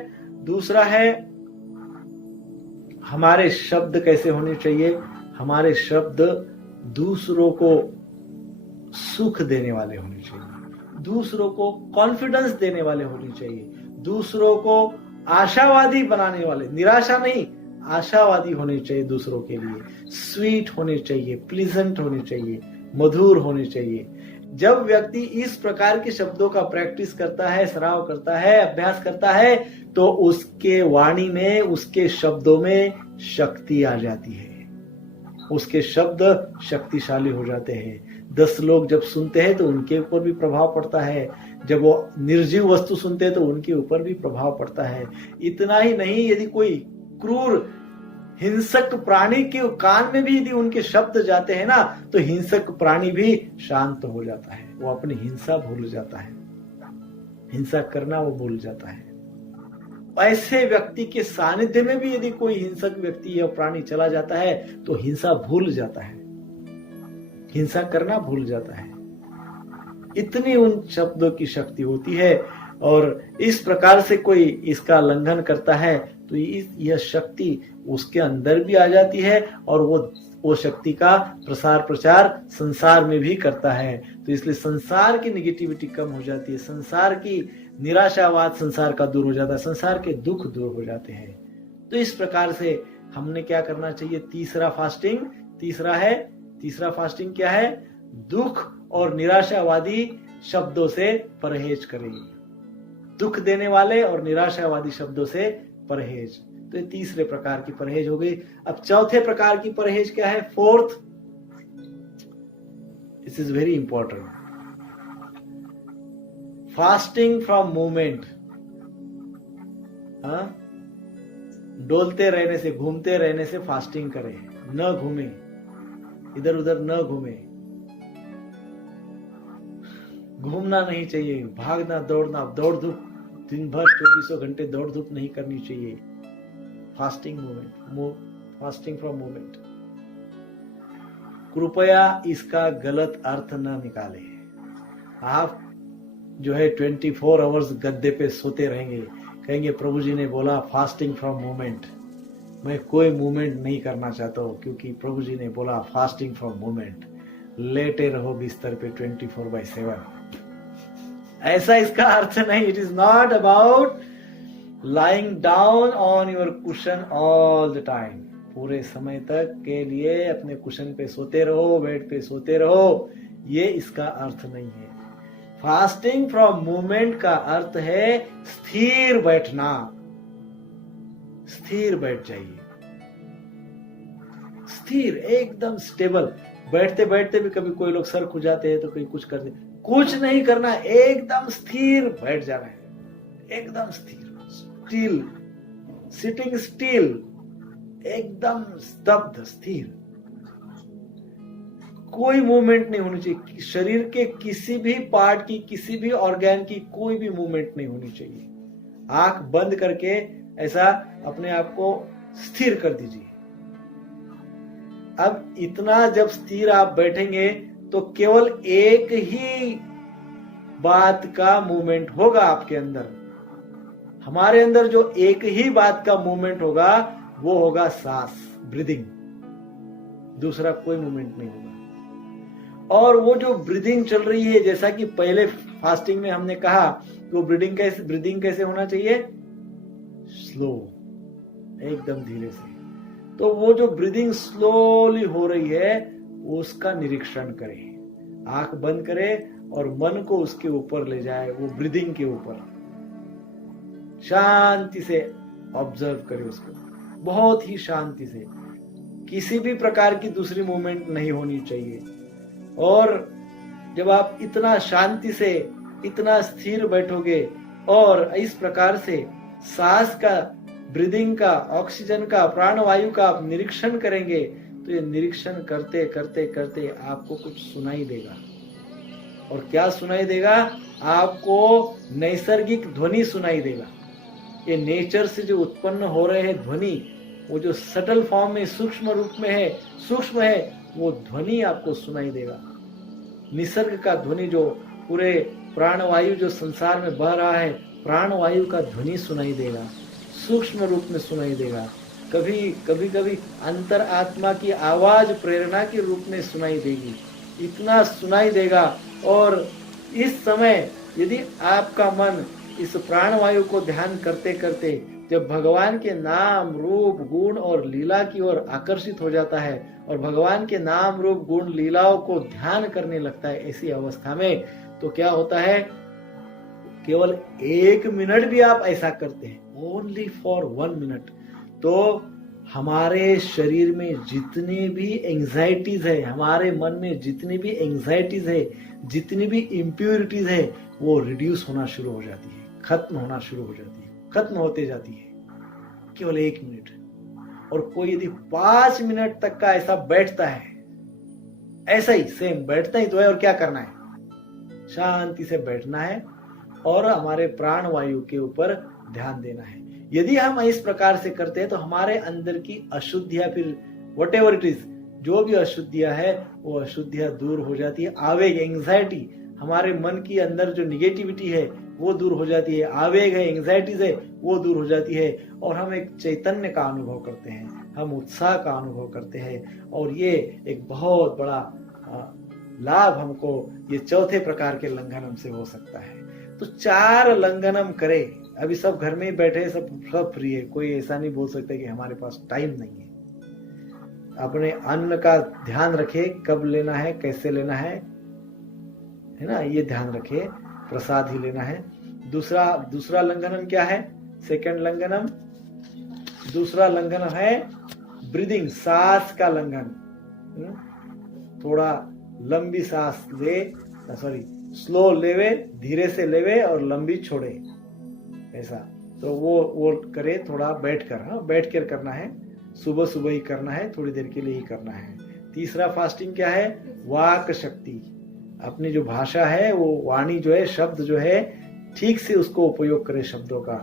दूसरा है हमारे शब्द कैसे होने चाहिए। हमारे शब्द दूसरों को सुख देने वाले होने चाहिए, दूसरों को कॉन्फिडेंस देने वाले होने चाहिए, दूसरों को आशावादी बनाने वाले, निराशा नहीं आशावादी होने चाहिए दूसरों के लिए। स्वीट होने चाहिए, प्लीजेंट होने चाहिए, मधुर होने चाहिए। जब व्यक्ति इस प्रकार के शब्दों का प्रैक्टिस करता है, सराव करता है, अभ्यास करता है, तो उसके वाणी में, उसके शब्दों में शक्ति आ जाती है, उसके शब्द शक्तिशाली हो जाते हैं। 10 लोग जब सुनते हैं तो उनके ऊपर भी प्रभाव पड़ता है, जब वो निर्जीव वस्तु सुनते हैं तो उनके ऊपर भी प्रभाव पड़ता है। इतना ही नहीं, यदि कोई क्रूर हिंसक प्राणी के कान में भी यदि उनके शब्द जाते हैं ना, तो हिंसक प्राणी भी शांत हो जाता है, वो अपनी हिंसा भूल जाता है, हिंसा करना वो भूल जाता है। ऐसे व्यक्ति के सानिध्य में भी यदि कोई हिंसक व्यक्ति या प्राणी चला जाता है तो हिंसा भूल जाता है, हिंसा करना भूल जाता है। इतनी उन शब्दों की शक्ति होती है। और इस प्रकार से कोई इसका उल्लंघन करता है तो यह शक्ति उसके अंदर भी आ जाती है और वो शक्ति का प्रसार प्रचार संसार में भी करता है। तो इसलिए संसार की निगेटिविटी कम हो जाती है, संसार की निराशावाद संसार का दूर हो जाता है, संसार के दुख दूर हो जाते हैं। तो इस प्रकार से हमने क्या करना चाहिए? तीसरा फास्टिंग क्या है? दुख और निराशावादी शब्दों से परहेज करें, दुख देने वाले और निराशावादी शब्दों से परहेज। तो ये तीसरे प्रकार की परहेज हो गई। अब चौथे प्रकार की परहेज क्या है? Fourth, this is very important, fasting from movement. डोलते रहने से, घूमते रहने से फास्टिंग करें, न घूमे, इधर उधर न घूमे, घूमना नहीं चाहिए, भागना दौड़ना, दौड़ धूप दिन भर 24 घंटे दौड़ धूप नहीं करनी चाहिए। Fasting from movement. कृपया इसका गलत अर्थ न निकाले। आप जो है 24 आवर्स गद्दे पे सोते रहेंगे, कहेंगे प्रभु जी ने बोला फास्टिंग फ्रॉम मूवमेंट, मैं कोई मूवमेंट नहीं करना चाहता हूं क्योंकि प्रभु जी ने बोला फास्टिंग फ्रॉम मूवमेंट। लेटे रहो बिस्तर पे 24/7। ऐसा इसका अर्थ नहीं। It is not about lying down on your cushion all the time. पूरे समय तक के लिए अपने कुशन पे सोते रहो, बेड पे सोते रहो, ये इसका अर्थ नहीं है। फास्टिंग फ्रॉम मूवमेंट का अर्थ है स्थिर बैठना। स्थिर बैठ जाइए, स्थिर, एकदम स्टेबल। बैठते बैठते भी कभी कोई लोग सर खुजाते हैं तो कोई कुछ करते, कुछ नहीं करना, एकदम स्थिर बैठ जाना है, एकदम स्थिर, स्टिल, सिटिंग स्टिल, एकदम स्तब्ध, स्थिर, कोई मूवमेंट नहीं होनी चाहिए। शरीर के किसी भी पार्ट की, किसी भी ऑर्गन की कोई भी मूवमेंट नहीं होनी चाहिए। आंख बंद करके ऐसा अपने आप को स्थिर कर दीजिए। अब इतना जब स्थिर आप बैठेंगे तो केवल एक ही बात का मूवमेंट होगा आपके अंदर। हमारे अंदर जो एक ही बात का मूवमेंट होगा वो होगा सांस, ब्रीदिंग। दूसरा कोई मूवमेंट नहीं होगा। और वो जो ब्रीदिंग चल रही है, जैसा कि पहले फास्टिंग में हमने कहा कि वो ब्रीदिंग कैसे होना चाहिए? स्लो, एकदम धीरे से। तो वो जो ब्रीदिंग स्लोली हो रही है उसका निरीक्षण करें, आंख बंद करें और मन को उसके ऊपर ले जाए, वो ब्रीदिंग के ऊपर शांति से ऑब्जर्व करें उसको, बहुत ही शांति से। किसी भी प्रकार की दूसरी मूवमेंट नहीं होनी चाहिए। और जब आप इतना शांति से, इतना स्थिर बैठोगे और इस प्रकार से सांस का, ब्रीदिंग का, ऑक्सीजन का, प्राणवायु का आप निरीक्षण करेंगे तो ये निरीक्षण करते करते करते आपको कुछ सुनाई देगा। और क्या सुनाई देगा? आपको नैसर्गिक ध्वनि सुनाई देगा। ये नेचर से जो उत्पन्न हो रहे हैं ध्वनि, वो जो सटल फॉर्म में सूक्ष्म रूप में है, सूक्ष्म है, वो ध्वनि आपको सुनाई देगा। निसर्ग का ध्वनि, जो पूरे प्राणवायु जो संसार में बह रहा है, प्राणवायु का ध्वनि सुनाई देगा, सूक्ष्म रूप में सुनाई देगा। कभी अंतर आत्मा की आवाज प्रेरणा के रूप में सुनाई देगी, इतना सुनाई देगा। और इस समय यदि आपका मन इस प्राणवायु को ध्यान करते करते जब भगवान के नाम रूप गुण और लीला की ओर आकर्षित हो जाता है और भगवान के नाम रूप गुण लीलाओं को ध्यान करने लगता है, ऐसी अवस्था में तो क्या होता है? केवल 1 मिनट भी आप ऐसा करते हैं, ओनली फॉर 1 मिनट, तो हमारे शरीर में जितनी भी एंजाइटीज है, हमारे मन में जितनी भी एंजाइटीज है, जितनी भी इम्प्योरिटीज है, वो रिड्यूस होना शुरू हो जाती है, खत्म होना शुरू हो जाती है, खत्म होते जाती है, केवल 1 मिनट। और कोई यदि 5 मिनट तक का ऐसा बैठता है, ऐसा ही सेम बैठता ही तो है, और क्या करना है? शांति से बैठना है और हमारे प्राण वायु के ऊपर ध्यान देना है। यदि हम इस प्रकार से करते हैं तो हमारे अंदर की अशुद्धियां, फिर वट एवर इट इज, जो भी अशुद्धियां है वो अशुद्धियां दूर हो जाती है। आवेग, एंजाइटी, हमारे मन की अंदर जो निगेटिविटी है वो दूर हो जाती है, आवेग है, एंजाइटीज है, वो दूर हो जाती है, और हम एक चैतन्य का अनुभव करते हैं, हम उत्साह का अनुभव करते हैं। और ये एक बहुत बड़ा लाभ हमको ये चौथे प्रकार के लंघन हमसे हो सकता है। तो 4 लंघन हम करें। अभी सब घर में ही बैठे, सब फ्री है, कोई ऐसा नहीं बोल सकता कि हमारे पास टाइम नहीं है। अपने अन्न का ध्यान रखे, कब लेना है, कैसे लेना है ना, ये ध्यान रखे, प्रसाद ही लेना है। दूसरा लंघनम क्या है? सेकंड लंघनम, दूसरा लंघन है ब्रीदिंग, सांस का लंघन। थोड़ा लंबी सांस ले, स्लो लेवे, धीरे से लेवे और लंबी छोड़े, ऐसा। तो वो करे थोड़ा बैठ कर करना है, सुबह ही करना है, थोड़ी देर के लिए ही करना है। तीसरा फास्टिंग क्या है? वाक शक्ति, अपनी जो भाषा है, वो वाणी जो है, शब्द जो है, ठीक से उसको उपयोग करे शब्दों का।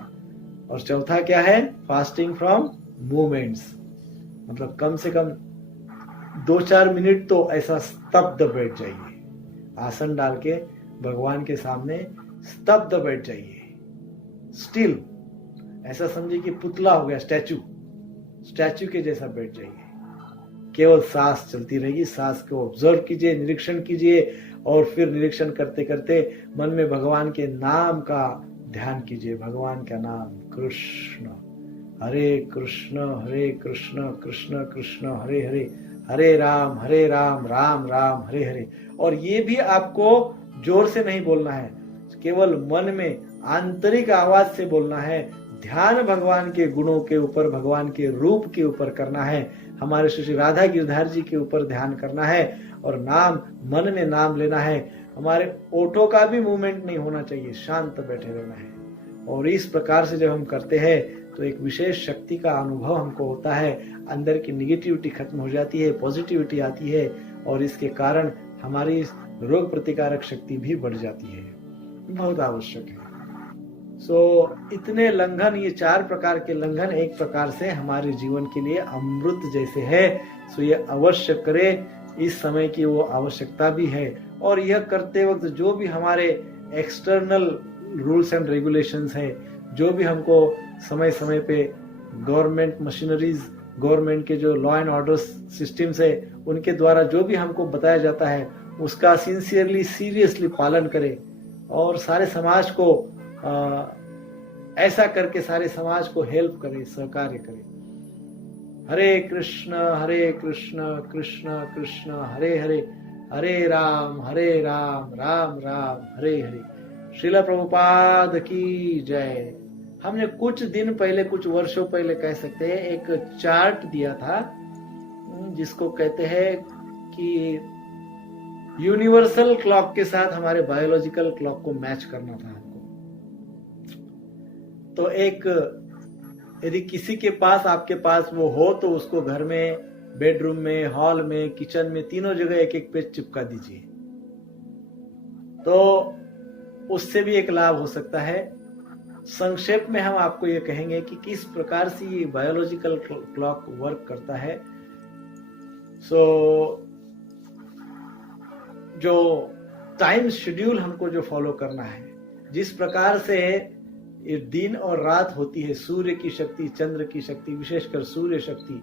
और चौथा क्या है? फास्टिंग फ्रॉम मूवमेंट्स, मतलब कम से कम 2-4 मिनट तो ऐसा स्तब्ध बैठ जाइए, आसन डाल के भगवान के सामने स्तब्ध बैठ जाइए, स्टिल, ऐसा समझिए कि पुतला हो गया, स्टैचू के जैसा बैठ जाइए। केवल सांस चलती रहेगी, सांस को ऑब्जर्व कीजिए, निरीक्षण कीजिए, और फिर निरीक्षण करते करते मन में भगवान के नाम का ध्यान कीजिए। भगवान का नाम, कृष्ण, हरे कृष्ण कृष्ण कृष्ण हरे हरे, हरे राम राम राम हरे हरे। और ये भी आपको जोर से नहीं बोलना है, केवल मन में आंतरिक आवाज से बोलना है। ध्यान भगवान के गुणों के ऊपर, भगवान के रूप के ऊपर करना है, हमारे श्री राधा गिरधार जी के ऊपर ध्यान करना है, और नाम, मन में नाम लेना है। हमारे ओठों का भी मूवमेंट नहीं होना चाहिए, शांत बैठे रहना है। और इस प्रकार से जब हम करते हैं तो एक विशेष शक्ति का अनुभव हमको होता है, अंदर की निगेटिविटी खत्म हो जाती है, पॉजिटिविटी आती है, और इसके कारण हमारी रोग प्रतिकारक शक्ति भी बढ़ जाती है। बहुत आवश्यक है। इतने लंघन, ये 4 प्रकार के लंघन एक प्रकार से हमारे जीवन के लिए अमृत जैसे है। ये अवश्य करे, इस समय की वो आवश्यकता भी है। और यह करते वक्त जो भी हमारे एक्सटर्नल रूल्स एंड रेगुलेशंस है, जो भी हमको समय समय पे गवर्नमेंट मशीनरीज, गवर्नमेंट के जो लॉ एंड ऑर्डर सिस्टम्स है, उनके द्वारा जो भी हमको बताया जाता है, उसका सिंसियरली, सीरियसली पालन करें, और सारे समाज को ऐसा करके सारे समाज को हेल्प करे, सहकार्य करे। हरे कृष्ण कृष्ण कृष्ण हरे हरे, हरे राम राम राम हरे हरे। श्रील प्रभुपाद की जय। हमने कुछ दिन पहले, कुछ वर्षों पहले कह सकते हैं, एक चार्ट दिया था जिसको कहते हैं कि यूनिवर्सल क्लॉक के साथ हमारे बायोलॉजिकल क्लॉक को मैच करना था हमको। तो एक, यदि किसी के पास, आपके पास वो हो, तो उसको घर में, बेडरूम में, हॉल में, किचन में, तीनों जगह एक पेज चिपका दीजिए। तो उससे भी एक लाभ हो सकता है। संक्षेप में हम आपको ये कहेंगे कि किस प्रकार से ये बायोलॉजिकल क्लॉक वर्क करता है। जो टाइम शेड्यूल हमको जो फॉलो करना है, जिस प्रकार से ये दिन और रात होती है, सूर्य की शक्ति, चंद्र की शक्ति, विशेषकर सूर्य शक्ति,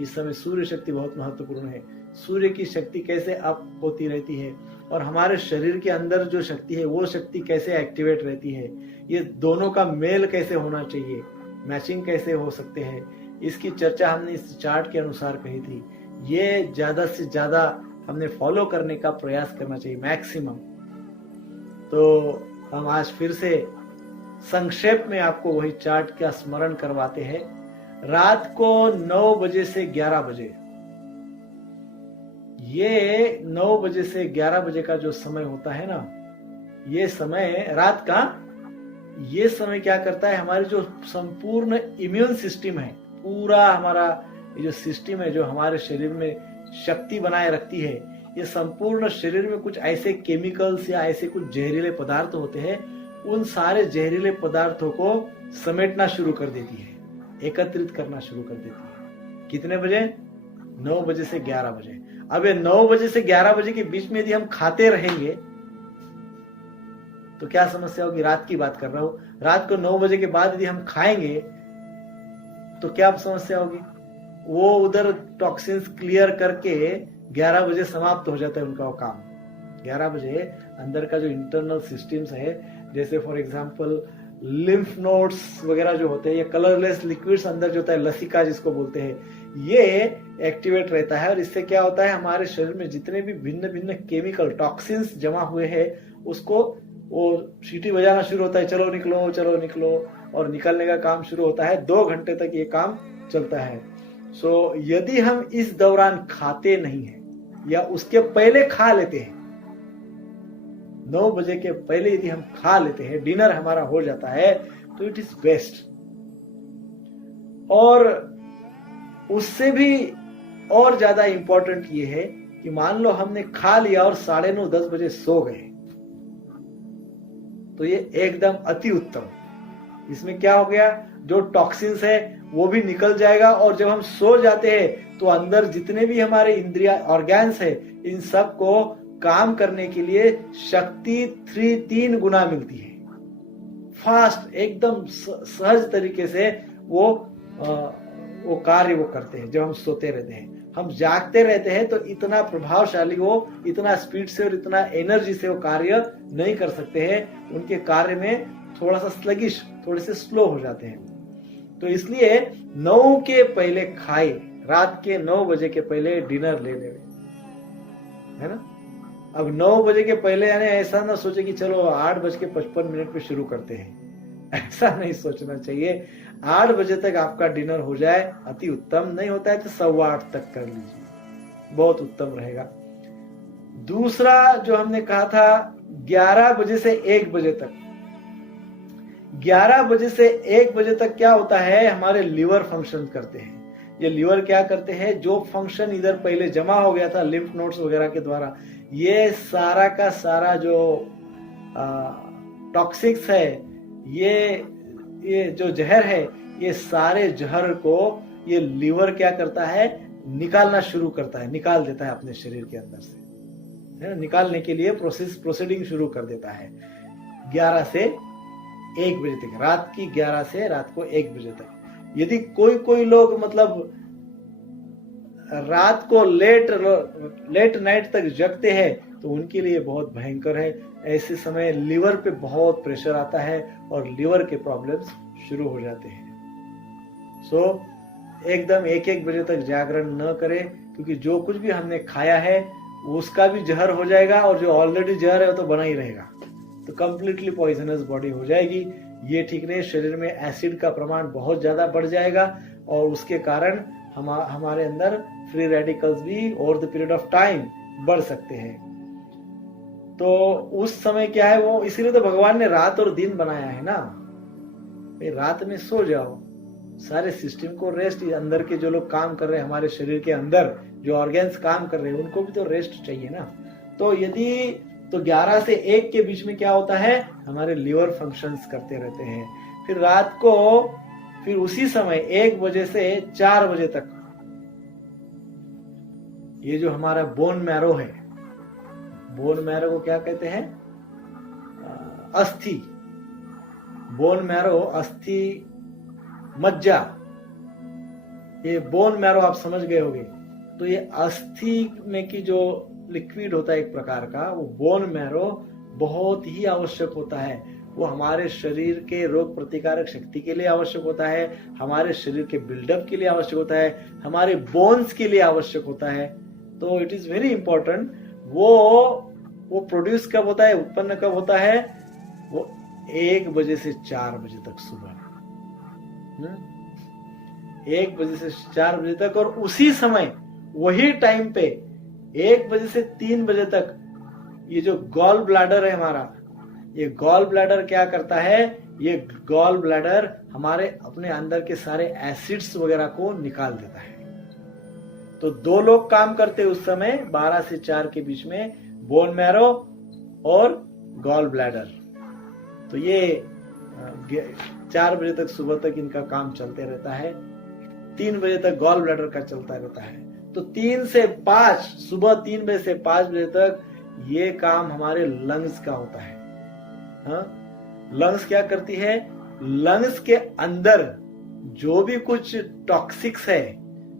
इस समय सूर्य शक्ति बहुत महत्वपूर्ण है। सूर्य की शक्ति कैसे अप होती रहती है और हमारे शरीर के अंदर जो शक्ति है वो शक्ति कैसे एक्टिवेट रहती है, ये दोनों का मेल कैसे होना चाहिए, मैचिंग कैसे हो सकते हैं, इसकी चर्चा हमने इस चार्ट के अनुसार कही थी। ये ज्यादा से ज्यादा हमने फॉलो करने का प्रयास करना चाहिए, मैक्सिमम। तो हम आज फिर से संक्षेप में आपको वही चार्ट का स्मरण करवाते हैं। रात को 9 बजे से 11 बजे, ये 9 बजे से 11 बजे का जो समय होता है ना, ये समय रात का, ये समय क्या करता है, हमारी जो संपूर्ण इम्यून सिस्टम है, पूरा हमारा ये जो सिस्टम है जो हमारे शरीर में शक्ति बनाए रखती है, ये संपूर्ण शरीर में कुछ ऐसे केमिकल्स या ऐसे कुछ जहरीले पदार्थ होते हैं, उन सारे जहरीले पदार्थों को समेटना शुरू कर देती है, एकत्रित करना शुरू कर देती है। कितने बजे? 9 बजे से 11 बजे। अब ये 9 बजे से 11 बजे के बीच में यदि हम खाते रहेंगे तो क्या समस्या होगी? रात की बात कर रहा हूं। रात को 9 बजे के बाद यदि हम खाएंगे तो क्या समस्या होगी? वो उधर टॉक्सिन्स क्लियर करके 11 बजे समाप्त हो जाता है उनका वो काम। 11 बजे अंदर का जो इंटरनल सिस्टम्स है, जैसे फॉर एग्जांपल लिम्फ नोड्स वगैरह जो होते हैं, ये कलरलेस लिक्विड्स अंदर जो होता है, लसिका जिसको बोलते हैं, ये एक्टिवेट रहता है। और इससे क्या होता है, हमारे शरीर में जितने भी भिन्न भिन्न केमिकल टॉक्सिन्स जमा हुए हैं उसको वो सीटी बजाना शुरू होता है, चलो निकलो चलो निकलो, और निकलने का काम शुरू होता है। 2 घंटे तक ये काम चलता है। यदि हम इस दौरान खाते नहीं हैं या उसके पहले खा लेते हैं, 9 बजे के पहले यदि हम खा लेते हैं, डिनर हमारा हो जाता है, तो इट इज बेस्ट। और उससे भी और ज्यादा इंपॉर्टेंट ये है कि मान लो हमने खा लिया और 9:30 10 बजे सो गए, तो ये एकदम अति उत्तम। इसमें क्या हो गया, जो टॉक्सिन्स है वो भी निकल जाएगा, और जब हम सो जाते हैं तो अंदर जितने भी हमारे इंद्रिया ऑर्गन्स है, इन सब को काम करने के लिए शक्ति 3 गुना मिलती है। फास्ट, एकदम सहज तरीके से वो कार्य वो करते हैं। जब हम सोते रहते हैं, हम जागते रहते हैं, तो इतना प्रभावशाली वो, इतना स्पीड से और इतना एनर्जी से वो कार्य नहीं कर सकते हैं। उनके कार्य में थोड़ा सा स्लगिश, थोड़े से स्लो हो जाते हैं। तो इसलिए 9 के पहले खाए, रात के 9 बजे के पहले डिनर ले ले, है ना। अब 9 बजे के पहले यानी ऐसा ना सोचे कि चलो 8:55 पे शुरू करते हैं, ऐसा नहीं सोचना चाहिए। 8 बजे तक आपका डिनर हो जाए अति उत्तम, नहीं होता है तो 8:15 तक कर लीजिए, बहुत उत्तम रहेगा। दूसरा जो हमने कहा था 11 बजे से 1 बजे तक, 11 बजे से 1 बजे तक क्या होता है, हमारे लिवर फंक्शन करते हैं। ये लिवर क्या करते हैं, जो फंक्शन इधर पहले जमा हो गया था लिम्फ नोड्स वगैरह के द्वारा, ये सारा का सारा जो टॉक्सिक्स है, ये जो जहर है, ये सारे जहर को ये लिवर क्या करता है, निकालना शुरू करता है, निकाल देता है अपने शरीर के अंदर से, है ना। निकालने के लिए प्रोसीडिंग शुरू कर देता है 11 से 1 बजे तक, रात की 11 से रात को 1 बजे तक। यदि कोई लोग मतलब रात को लेट नाइट तक जगते हैं तो उनके लिए बहुत भयंकर है। ऐसे समय लिवर पे बहुत प्रेशर आता है और लिवर के प्रॉब्लम्स शुरू हो जाते हैं। एकदम 1-1 बजे तक जागरण न करें, क्योंकि जो कुछ भी हमने खाया है उसका भी जहर हो जाएगा, और जो ऑलरेडी जहर है वो तो बना ही रहेगा, तो कंप्लीटली पॉइजनस बॉडी हो जाएगी। ये ठीक नहीं, शरीर में एसिड का प्रमाण बहुत ज्यादा बढ़ जाएगा, और उसके कारण हमारे अंदर फ्री रेडिकल्स भी over the period of time बढ़ सकते हैं। तो उस समय क्या है वो, इसीलिए तो भगवान ने रात और दिन बनाया है ना। रात में सो जाओ, सारे सिस्टम को रेस्ट, अंदर के जो लोग काम कर रहे हैं, हमारे शरीर के अंदर जो ऑर्गन्स काम कर रहे हैं, उनको भी तो रेस्ट चाहिए ना। तो यदि तो 11 से 1 के बीच में क्या होता है, हमारे लीवर फंक्शंस करते रहते हैं। फिर रात को फिर उसी समय 1 बजे से 4 बजे तक ये जो हमारा बोन मैरो है, बोन मैरो को क्या कहते हैं, अस्थि, बोन मैरो, अस्थि, मज्जा, ये बोन मैरो आप समझ गए होंगे। तो ये अस्थि में की जो लिक्विड होता है एक प्रकार का, वो बोन मैरो बहुत ही आवश्यक होता है। वो हमारे शरीर के रोग प्रतिकारक शक्ति के लिए आवश्यक होता है, हमारे शरीर के बिल्डअप के लिए आवश्यक होता है, हमारे बोन्स के लिए आवश्यक होता है। तो इट इज वेरी इंपॉर्टेंट। वो प्रोड्यूस कब होता है, उत्पन्न कब होता है, वो 1 बजे से 4 बजे तक सुबह, 1 बजे से 4 बजे तक। और उसी समय वही टाइम पे 1 बजे से 3 बजे तक ये जो गॉल ब्लैडर है हमारा, ये गॉल ब्लैडर क्या करता है, ये गॉल ब्लैडर हमारे अपने अंदर के सारे एसिड्स वगैरह को निकाल देता है। तो 2 लोग काम करते उस समय 12 से 4 के बीच में, बोन मैरो और गॉल ब्लैडर। तो ये 4 बजे तक सुबह तक इनका काम चलते रहता है, 3 बजे तक गॉल ब्लैडर का चलता रहता है। तो 3 से 5, सुबह 3 बजे से 5 बजे तक ये काम हमारे लंग्स का होता है। लंग्स क्या करती है, लंग्स के अंदर जो भी कुछ टॉक्सिक्स है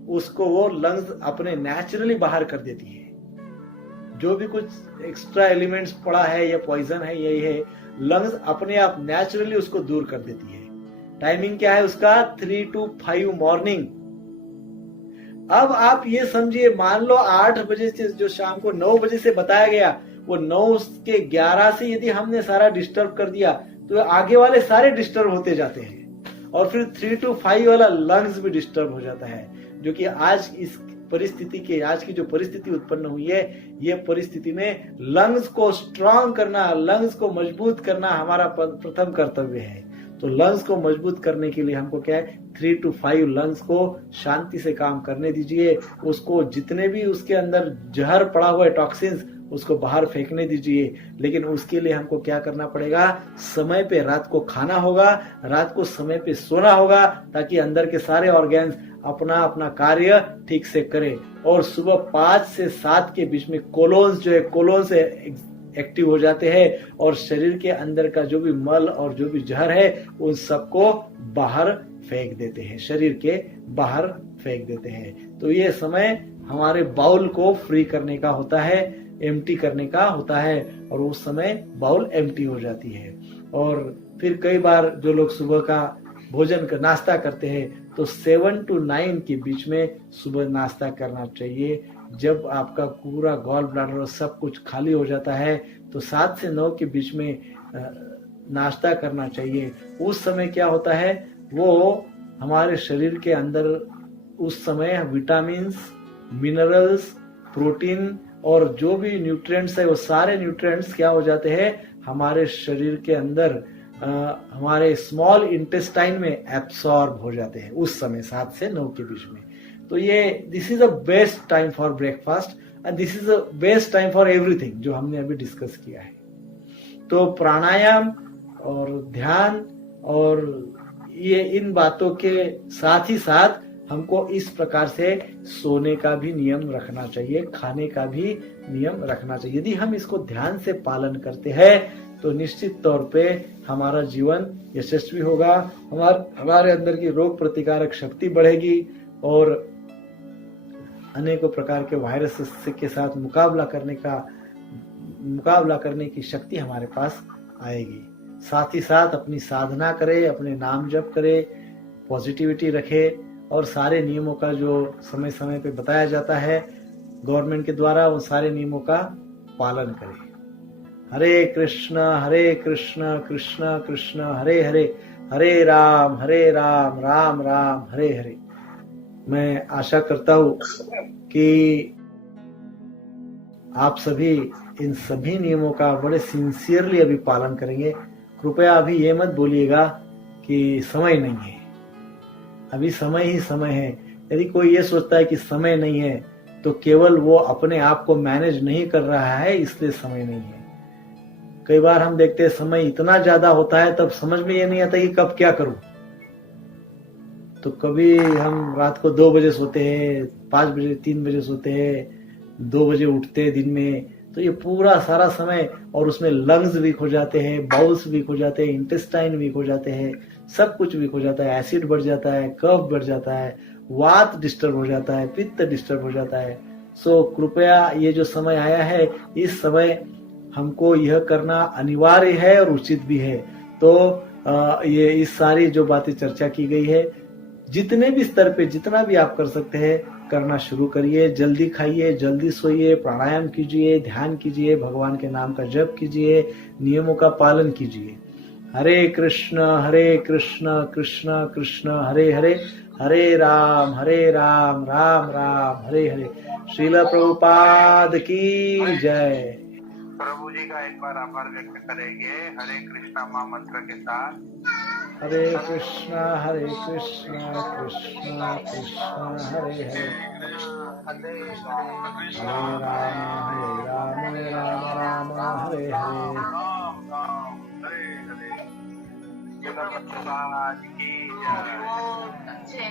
उसको वो लंग्स अपने नेचुरली बाहर कर देती है। जो भी कुछ एक्स्ट्रा एलिमेंट्स पड़ा है या पॉइजन है, यही है, लंग्स अपने आप नेचुरली उसको दूर कर देती है। टाइमिंग क्या है उसका, 3 to 5 मॉर्निंग। अब आप ये समझिए, मान लो 8 बजे से जो शाम को 9 बजे से बताया गया, वो 9 के 11 से यदि हमने सारा डिस्टर्ब कर दिया तो आगे वाले सारे डिस्टर्ब होते जाते हैं। और फिर 3 to 5 वाला लंग्स भी डिस्टर्ब हो जाता है, जो कि आज इस परिस्थिति के, आज की जो परिस्थिति उत्पन्न हुई है, ये परिस्थिति में लंग्स को स्ट्रांग करना, लंग्स को मजबूत करना हमारा प्रथम कर्तव्य है। तो लंग्स को मजबूत करने के लिए हमको क्या है, 3 to 5 लंग्स को शांति से काम करने दीजिए। उसको जितने भी उसके अंदर जहर पड़ा हुआ है, टॉक्सिन्स, उसको बाहर फेंकने दीजिए। लेकिन उसके लिए हमको क्या करना पड़ेगा, समय पे रात को खाना होगा, रात को समय पे सोना होगा, ताकि अंदर के सारे ऑर्गेन्स अपना अपना कार्य ठीक से करें। और सुबह 5 से 7 के बीच में कोलोन्स जो है, कोलोन से एक्टिव हो जाते हैं और शरीर के अंदर का जो भी मल और जो भी जहर है उन सबको बाहर फेंक देते हैं, शरीर के बाहर फेंक देते हैं। तो ये समय हमारे बाउल को फ्री करने का होता है, एम्प्टी करने का होता है, और उस समय बाउल एम्प्टी हो जाती है। और फिर कई बार जो लोग सुबह का भोजन का नाश्ता करते हैं, तो 7 to 9 के बीच में सुबह नाश्ता करना चाहिए। जब आपका पूरा गॉल ब्लैडर और सब कुछ खाली हो जाता है, तो 7 से 9 के बीच में नाश्ता करना चाहिए। उस समय क्या होता है, वो हमारे शरीर के अंदर उस समय विटामिन्स, मिनरल्स, प्रोटीन और जो भी न्यूट्रिएंट्स है, वो सारे न्यूट्रिएंट्स क्या हो जाते हैं, हमारे शरीर के अंदर हमारे स्मॉल इंटेस्टाइन में एब्सॉर्ब हो जाते हैं उस समय 7 से 9 के बीच में। तो ये this is a best time for breakfast and this is a best time for everything जो हमने अभी डिस्कस किया है। तो प्राणायाम और ध्यान और ये इन बातों के साथ ही साथ हमको इस प्रकार से सोने का भी नियम रखना चाहिए, खाने का भी नियम रखना चाहिए। यदि हम इसको ध्यान से पालन करते हैं तो निश्चित तौर पे हमारा जीवन यशस्वी होगा, हमारे अंदर की रोग प्रतिकारक शक्ति बढ़ेगी और अनेकों प्रकार के वायरस के साथ मुकाबला करने की शक्ति हमारे पास आएगी। साथ ही साथ अपनी साधना करें, अपने नाम जप करें, पॉजिटिविटी रखें और सारे नियमों का जो समय समय पे बताया जाता है गवर्नमेंट के द्वारा, उन सारे नियमों का पालन करें। हरे कृष्ण कृष्ण कृष्ण हरे हरे, हरे राम राम राम हरे हरे। मैं आशा करता हूं कि आप सभी इन सभी नियमों का बड़े सिंसियरली अभी पालन करेंगे। कृपया अभी ये मत बोलिएगा कि समय नहीं है, अभी समय ही समय है। यदि कोई ये सोचता है कि समय नहीं है तो केवल वो अपने आप को मैनेज नहीं कर रहा है, इसलिए समय नहीं है। कई बार हम देखते हैं समय इतना ज्यादा होता है तब समझ में ये नहीं आता कि कब क्या करूं। तो कभी हम रात को 2 बजे सोते हैं, 5 बजे 3 बजे सोते हैं, 2 बजे उठते हैं दिन में। तो ये पूरा सारा समय, और उसमें लंग्स वीक हो जाते हैं, बाउल्स वीक हो जाते हैं, इंटेस्टाइन वीक हो जाते हैं, सब कुछ वीक हो जाता है, एसिड बढ़ जाता है, कफ बढ़ जाता है, वात डिस्टर्ब हो जाता है, पित्त डिस्टर्ब हो जाता है। सो कृपया ये जो समय आया है, इस समय हमको यह करना अनिवार्य है और उचित भी है। तो ये इस सारी जो बातें चर्चा की गई है, जितने भी स्तर पे जितना भी आप कर सकते हैं करना शुरू करिए। जल्दी खाइए, जल्दी सोइए, प्राणायाम कीजिए, ध्यान कीजिए, भगवान के नाम का जप कीजिए, नियमों का पालन कीजिए। हरे कृष्ण कृष्ण कृष्ण हरे हरे, हरे राम राम राम हरे हरे। श्रील प्रभुपाद की जय। प्रभु जी का एक बार आभार व्यक्त करेंगे हरे कृष्णा महामंत्र के साथ। हरे कृष्णा कृष्ण कृष्ण हरे हरे, हरे राम राम हरे हरे। हरे हरे। की जय।